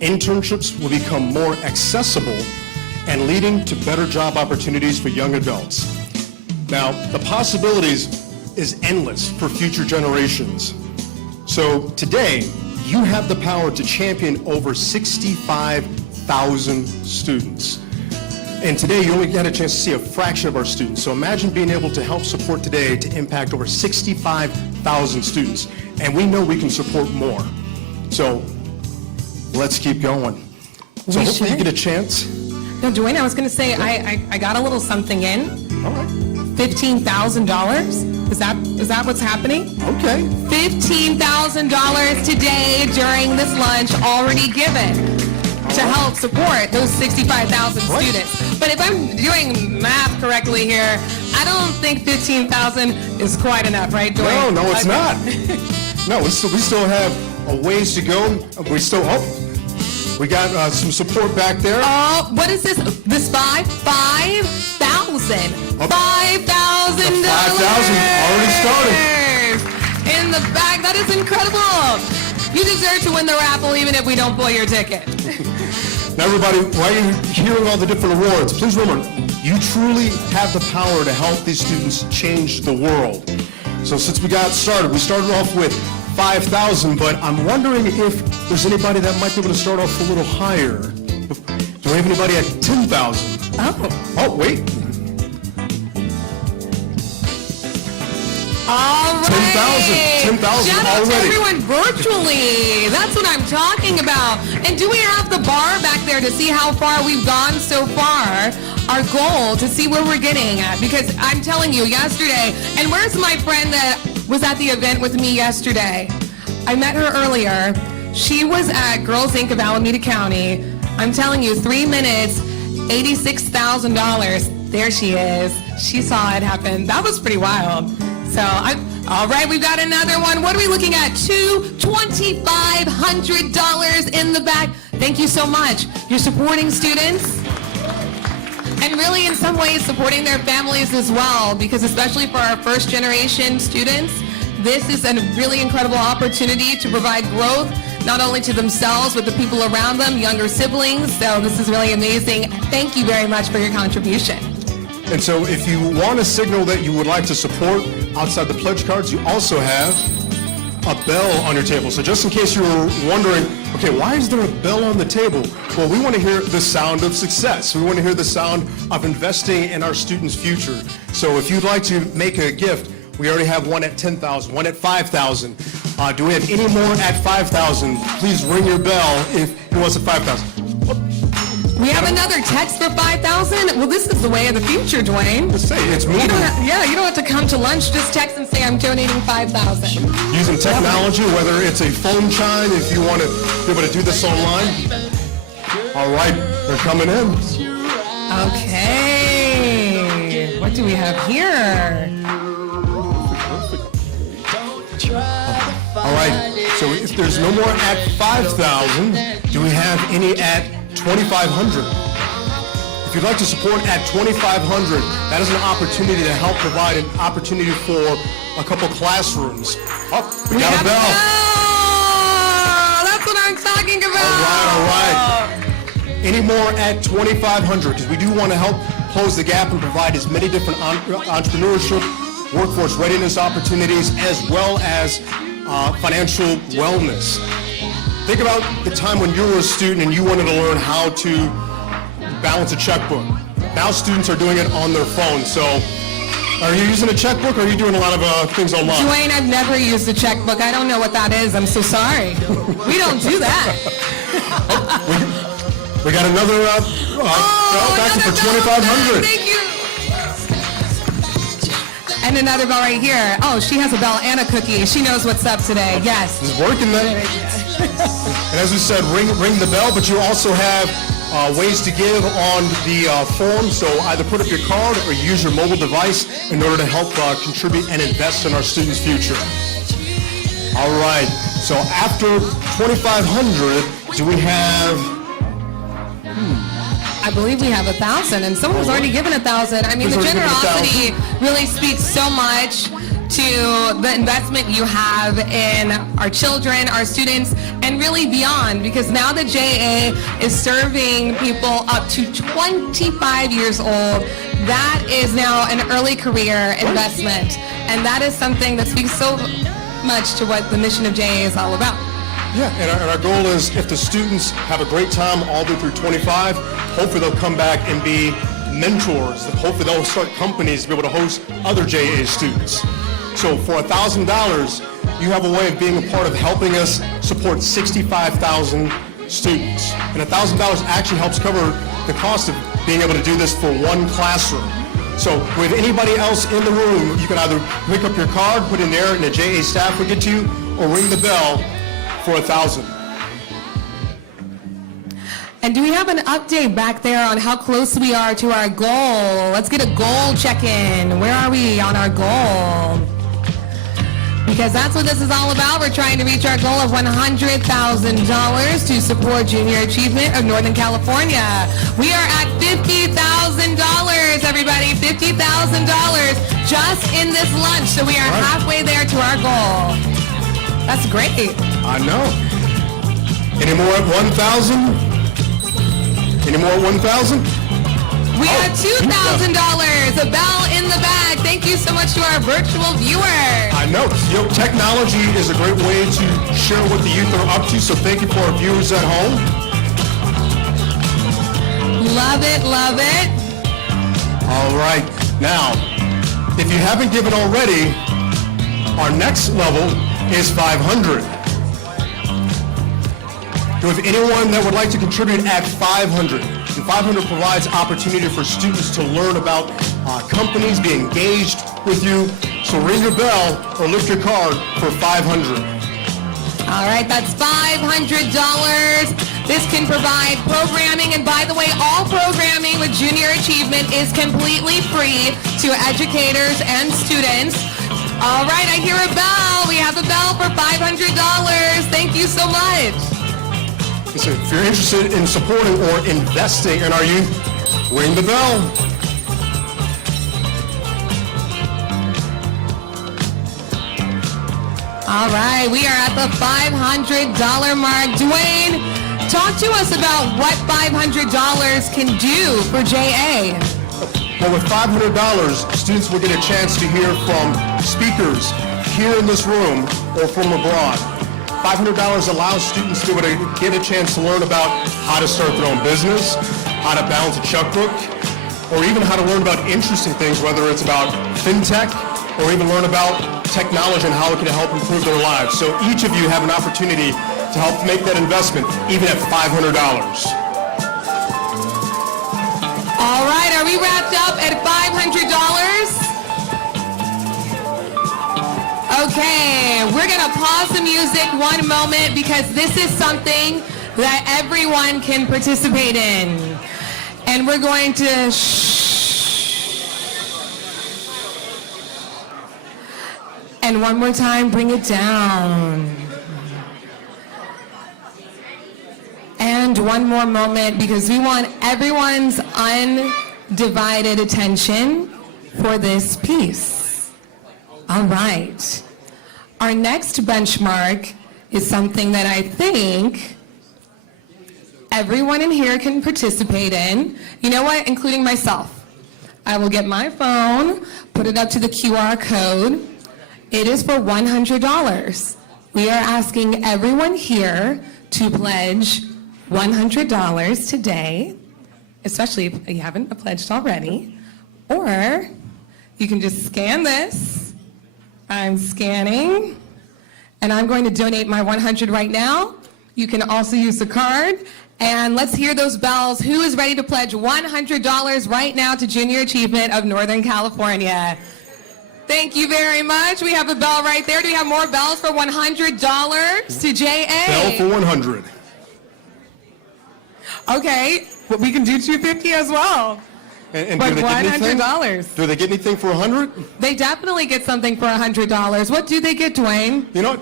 Internships will become more accessible and leading to better job opportunities for young adults. Now, the possibilities is endless for future generations. So today, you have the power to champion over 65,000 students. And today, you only had a chance to see a fraction of our students. So imagine being able to help support today to impact over 65,000 students. And we know we can support more. So let's keep going. So hopefully you get a chance. No, Dwayne, I was going to say, I got a little something in. All right. $15,000. Is that what's happening? Okay. $15,000 today during this lunch already given to help support those 65,000 students. But if I'm doing math correctly here, I don't think 15,000 is quite enough, right, Dwayne? No, it's not. No, we still have a ways to go. We got some support back there. Oh, what is this? This $5,000. $5,000. $5,000 already started. In the bag. That is incredible. You deserve to win the raffle even if we don't pull your ticket. Now, everybody, while you're hearing all the different awards, please remember, you truly have the power to help these students change the world. So since we got started, we started off with 5,000, but I'm wondering if there's anybody that might be able to start off a little higher. Do we have anybody at 10,000? Oh, wait. All right. 10,000 Shout out to already. everyone virtually. That's what I'm talking about. And do we have the bar back there to see how far we've gone so far? Our goal to see where we're getting at. Because I'm telling you, yesterday, and where's my friend that was at the event with me yesterday. I met her earlier. She was at Girls Inc. of Alameda County. I'm telling you, 3 minutes, $86,000. There she is. She saw it happen. That was pretty wild. So, all right, we've got another one. What are we looking at? $2,500 in the back. Thank you so much. You're supporting students and really in some ways supporting their families as well, because especially for our first generation students, this is a really incredible opportunity to provide growth not only to themselves, but the people around them, younger siblings. So this is really amazing. Thank you very much for your contribution. And so if you want a signal that you would like to support outside the pledge cards, you also have a bell on your table. So just in case you were wondering, okay, why is there a bell on the table? Well, we want to hear the sound of success. We want to hear the sound of investing in our students' future. So if you'd like to make a gift, we already have one at $10,000, one at $5,000. Do we have any more at $5,000? Please ring your bell if you want at $5,000. We have another text for $5,000. Well, this is the way of the future, Dwayne. Let's say it's moving. You don't have to come to lunch. Just text and say I'm donating $5,000. Using technology, whether it's a phone chime, if you want to be able to do this online. All right, they're coming in. Okay. What do we have here? All right, so if there's no more at $5,000, do we have any at $2,500? If you'd like to support at $2,500, that is an opportunity to help provide an opportunity for a couple classrooms. Oh, we got a bell. That's what I'm talking about. All right. Any more at $2,500? Because we do want to help close the gap and provide as many different entrepreneurship, workforce readiness opportunities, as well as financial wellness. Think about the time when you were a student and you wanted to learn how to balance a checkbook. Now students are doing it on their phone. So are you using a checkbook, or are you doing a lot of things online? Dwayne, I've never used a checkbook. I don't know what that is. I'm so sorry. We don't do that. We got another bell back for $2,500. Thank you. And another bell right here. Oh, she has a bell and a cookie. She knows what's up today. Yes. It's working then. And as we said, ring the bell, but you also have ways to give on the form. So either put up your card or use your mobile device in order to help contribute and invest in our students' future. All right. So after $2,500, do we have? I believe we have 1,000, and someone was already given 1,000. I mean, the generosity really speaks so much to the investment you have in our children, our students, and really beyond, because now the JA is serving people up to 25 years old. That is now an early career investment, and that is something that speaks so much to what the mission of JA is all about. Yeah, and our goal is if the students have a great time all the way through 25, hopefully they'll come back and be mentors. Hopefully they'll start companies to be able to host other JA students. So for $1,000, you have a way of being a part of helping us support 65,000 students. And $1,000 actually helps cover the cost of being able to do this for one classroom. So with anybody else in the room, you can either pick up your card, put it in there, and the JA staff will get to you, or ring the bell for 1,000. And do we have an update back there on how close we are to our goal? Let's get a goal check-in. Where are we on our goal? Because that's what this is all about. We're trying to reach our goal of $100,000 to support junior achievement of Northern California. We are at $50,000, everybody, $50,000 just in this lunch. So we are halfway there to our goal. That's great. I know. Any more at 1,000? Any more at 1,000? We got $2,000, a bell in the bag. Thank you so much to our virtual viewers. I know. Technology is a great way to share what the youth are up to, so thank you for our viewers at home. Love it, love it. All right. Now, if you haven't given already, our next level is 500. Do we have anyone that would like to contribute at 500? And 500 provides opportunity for students to learn about companies, be engaged with you. So ring your bell or lift your card for $500. All right, that's $500. This can provide programming, and by the way, all programming with Junior Achievement is completely free to educators and students. All right, I hear a bell. We have a bell for $500. Thank you so much. So if you're interested in supporting or investing in our youth, ring the bell. All right, we are at the $500 mark. Dwayne, talk to us about what $500 can do for JA. Well, with $500, students will get a chance to hear from speakers here in this room or from abroad. $500 allows students to be able to get a chance to learn about how to start their own business, how to balance a checkbook, or even how to learn about interesting things, whether it's about fintech or even learn about technology and how it can help improve their lives. So each of you have an opportunity to help make that investment, even at $500. All right, are we wrapped up at $500? Okay, we're gonna pause the music one moment because this is something that everyone can participate in. And we're going to and one more time, bring it down. And one more moment because we want everyone's undivided attention for this piece. All right. Our next benchmark is something that I think everyone in here can participate in. You know what? Including myself. I will get my phone, put it up to the QR code. It is for $100. We are asking everyone here to pledge $100 today, especially if you haven't pledged already. Or you can just scan this. I'm scanning, and I'm going to donate my $100 right now. You can also use the card. And let's hear those bells. Who is ready to pledge $100 right now to Junior Achievement of Northern California? Thank you very much. We have a bell right there. Do we have more bells for $100 to JA? Bell for 100. Okay, but we can do $250 as well. And But do they get anything? $100. Do they get anything for 100? They definitely get something for $100. What do they get, Dwayne? You know what?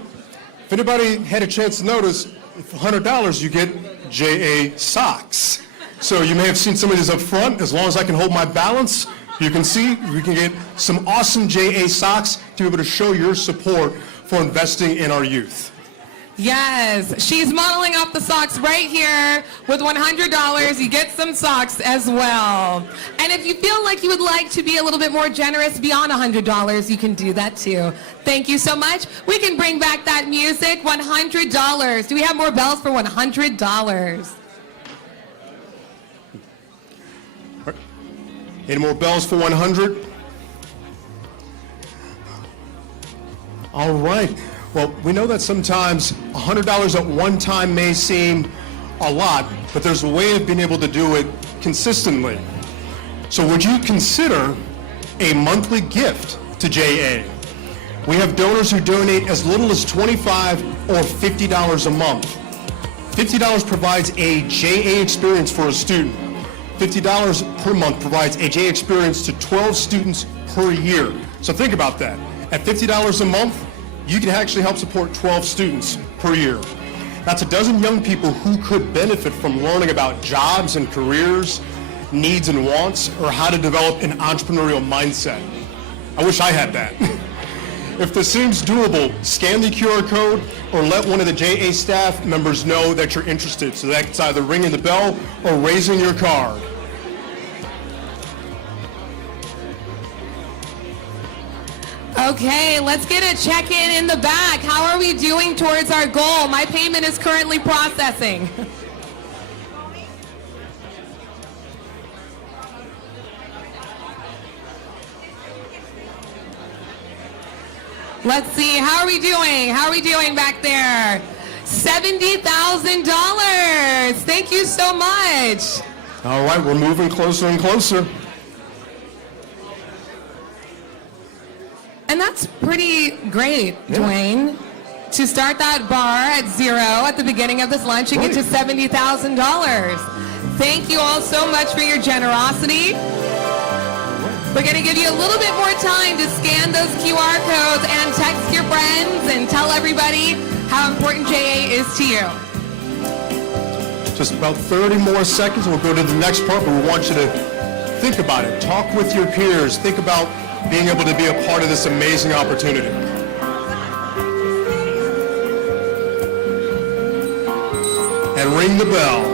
If anybody had a chance to notice, for $100 you get JA socks. So you may have seen some of these up front. As long as I can hold my balance, you can see we can get some awesome JA socks to be able to show your support for investing in our youth. Yes, she's modeling off the socks right here with $100. You get some socks as well. And if you feel like you would like to be a little bit more generous beyond $100, you can do that too. Thank you so much. We can bring back that music, $100. Do we have more bells for $100? Any more bells for 100? All right. Well, we know that sometimes $100 at one time may seem a lot, but there's a way of being able to do it consistently. So would you consider a monthly gift to JA? We have donors who donate as little as $25 or $50 a month. $50 provides a JA experience for a student. $50 per month provides a JA experience to 12 students per year. So think about that. At $50 a month, you can actually help support 12 students per year. That's a dozen young people who could benefit from learning about jobs and careers, needs and wants, or how to develop an entrepreneurial mindset. I wish I had that. If this seems doable, scan the QR code or let one of the JA staff members know that you're interested. So that's either ringing the bell or raising your card. Okay, let's get a check-in in the back. How are we doing towards our goal? My payment is currently processing. Let's see, how are we doing? How are we doing back there? $70,000. Thank you so much. All right, we're moving closer and closer. And that's pretty great, Dwayne. To start that bar at 0 at the beginning of this lunch and get to $70,000. Thank you all so much for your generosity. We're going to give you a little bit more time to scan those QR codes and text your friends and tell everybody how important JA is to you. Just about 30 more seconds, we'll go to the next part, but we want you to think about it. Talk with your peers. Think about being able to be a part of this amazing opportunity. And ring the bell.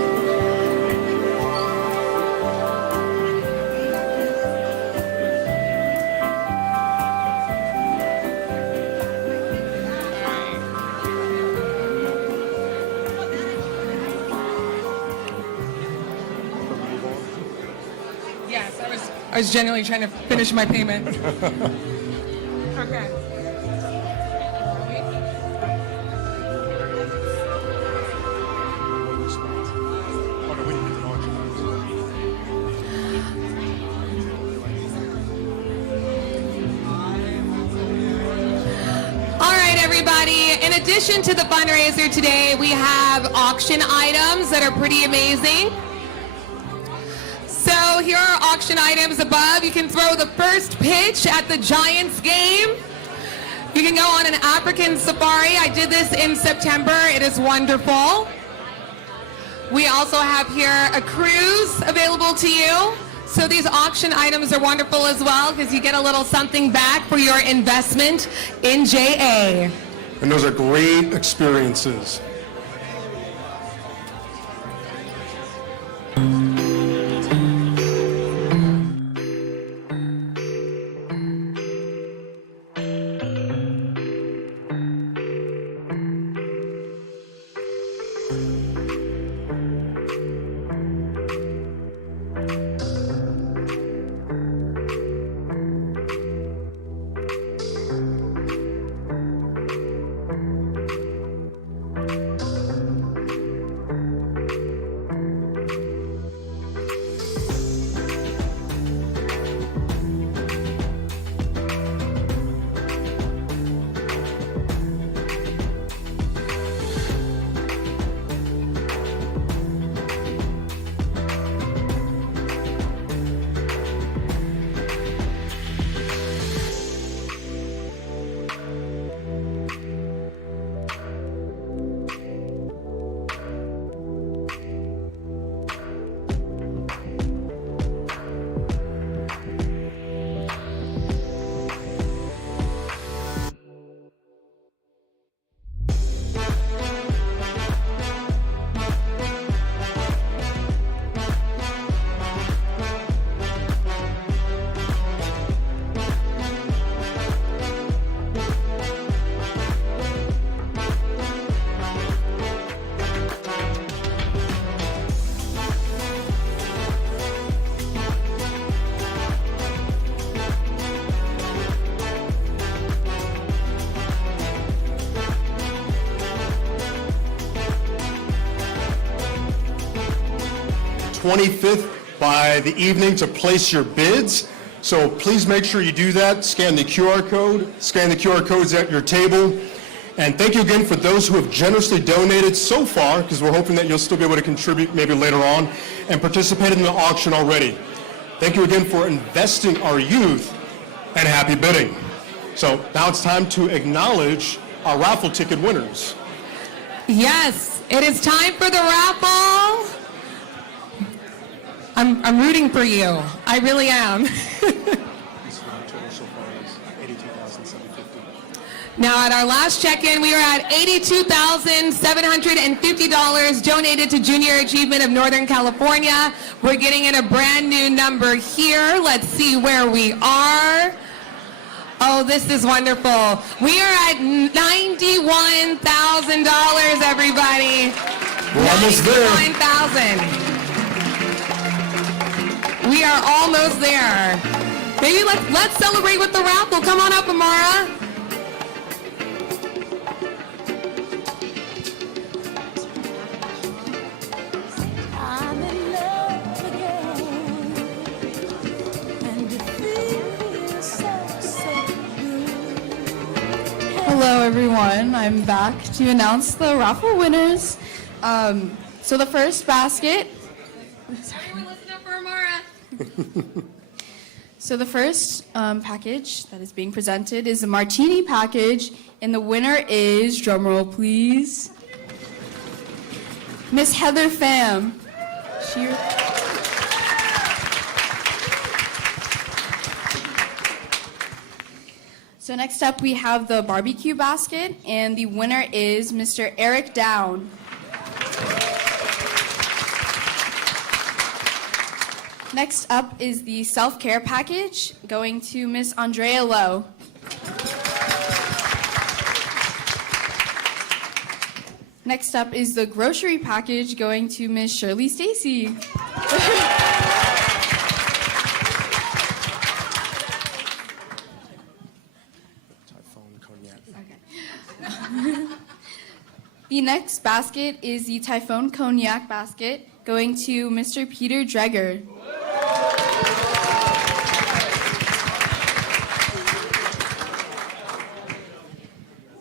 Yes, I was genuinely trying to finish my payment. Okay. All right, everybody. In addition to the fundraiser today, we have auction items that are pretty amazing. So here are auction items above. You can throw the first pitch at the Giants game. You can go on an African safari. I did this in September. It is wonderful. We also have here a cruise available to you. So these auction items are wonderful as well because you get a little something back for your investment in JA. And those are great experiences. By the evening to place your bids. So please make sure you do that. Scan the QR code. Scan the QR codes at your table. And thank you again for those who have generously donated so far, because we're hoping that you'll still be able to contribute maybe later on and participate in the auction already. Thank you again for investing our youth, and happy bidding. So now it's time to acknowledge our raffle ticket winners. Yes, it is time for the raffle. I'm rooting for you. I really am. Now, at our last check-in, we are at $82,750 donated to Junior Achievement of Northern California. We're getting in a brand new number here. Let's see where we are. Oh, this is wonderful. We are at $91,000, everybody. We're almost there. $91,000. We are almost there. Maybe let's celebrate with the raffle. Come on up, Amara. Hello, everyone. I'm back to announce the raffle winners. So the first basket. So the first package that is being presented is a martini package, and the winner is, drumroll please, Miss Heather Pham. So next up we have the barbecue basket, and the winner is Mr. Eric Down. Next up is the self-care package, going to Miss Andrea Lowe. Next up is the grocery package, going to Miss Shirley Stacy. The next basket is the Typhoon Cognac basket, going to Mr. Peter Dreger.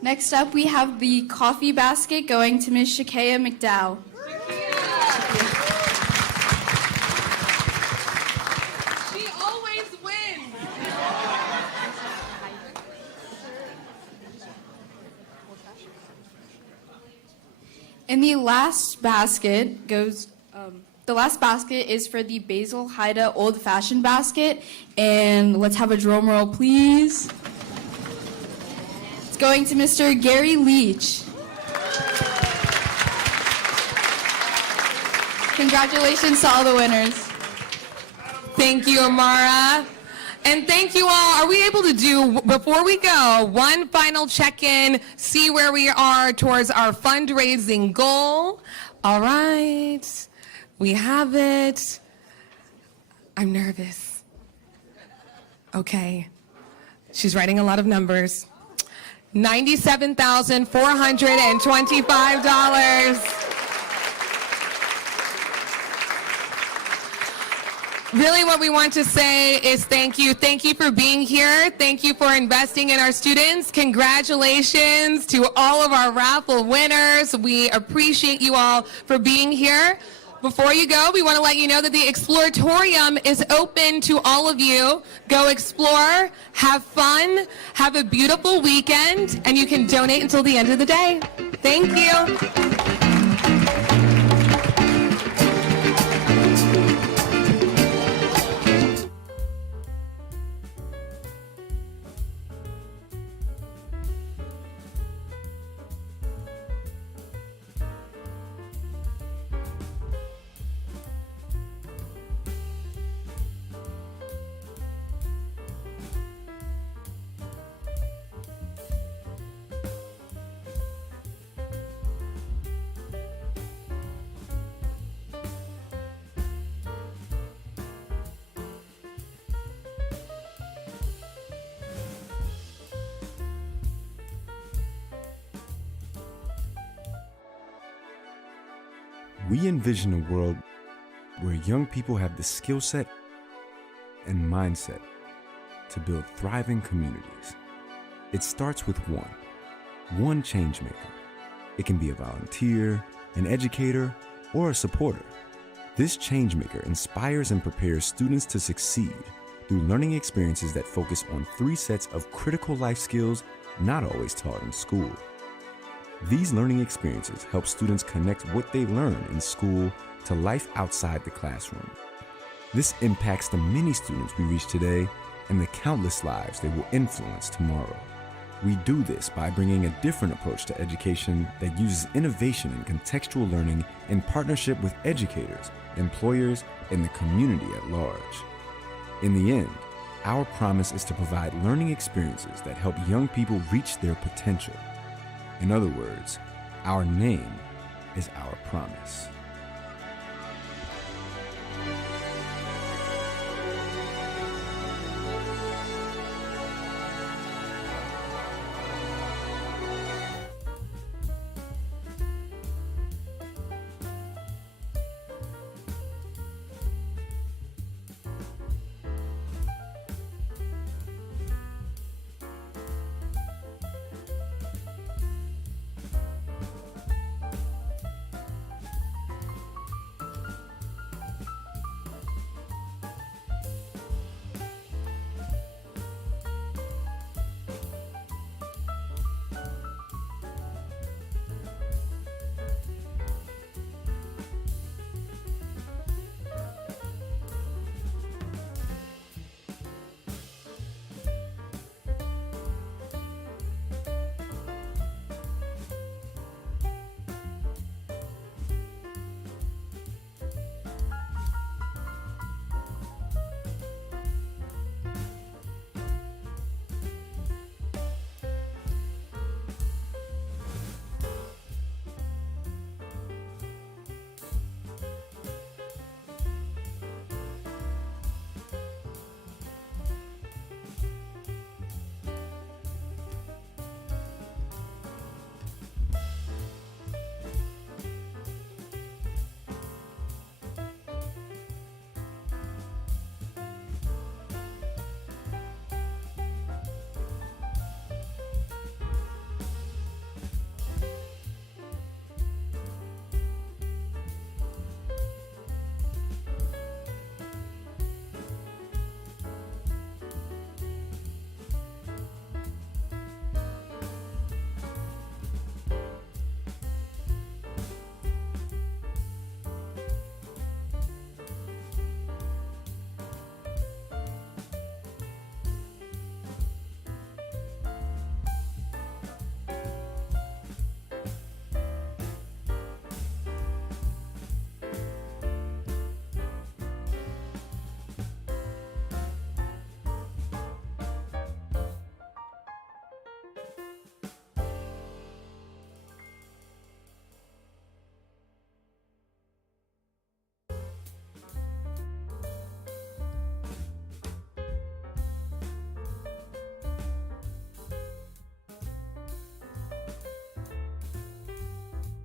Next up, we have the coffee basket, going to Ms. Shakaya McDowell. She always wins. And the last basket goes, the last basket is for the Basil Haida Old Fashioned basket. And let's have a drum roll, please. It's going to Mr. Gary Leach. Congratulations to all the winners. Thank you, Amara. And thank you all. Are we able to do, before we go, one final check-in, see where we are towards our fundraising goal? All right. We have it. I'm nervous. Okay. She's writing a lot of numbers. $97,425. Really what we want to say is thank you. Thank you for being here. Thank you for investing in our students. Congratulations to all of our raffle winners. We appreciate you all for being here. Before you go, we want to let you know that the Exploratorium is open to all of you. Go explore, have fun, have a beautiful weekend, and you can donate until the end of the day. Thank you. We envision a world where young people have the skill set and mindset to build thriving communities. It starts with one change maker. It can be a volunteer, an educator, or a supporter. This change maker inspires and prepares students to succeed through learning experiences that focus on 3 sets of critical life skills not always taught in school. These learning experiences help students connect what they learn in school to life outside the classroom. This impacts the many students we reach today and the countless lives they will influence tomorrow. We do this by bringing a different approach to education that uses innovation and contextual learning in partnership with educators, employers, and the community at large. In the end, our promise is to provide learning experiences that help young people reach their potential. In other words, our name is our promise.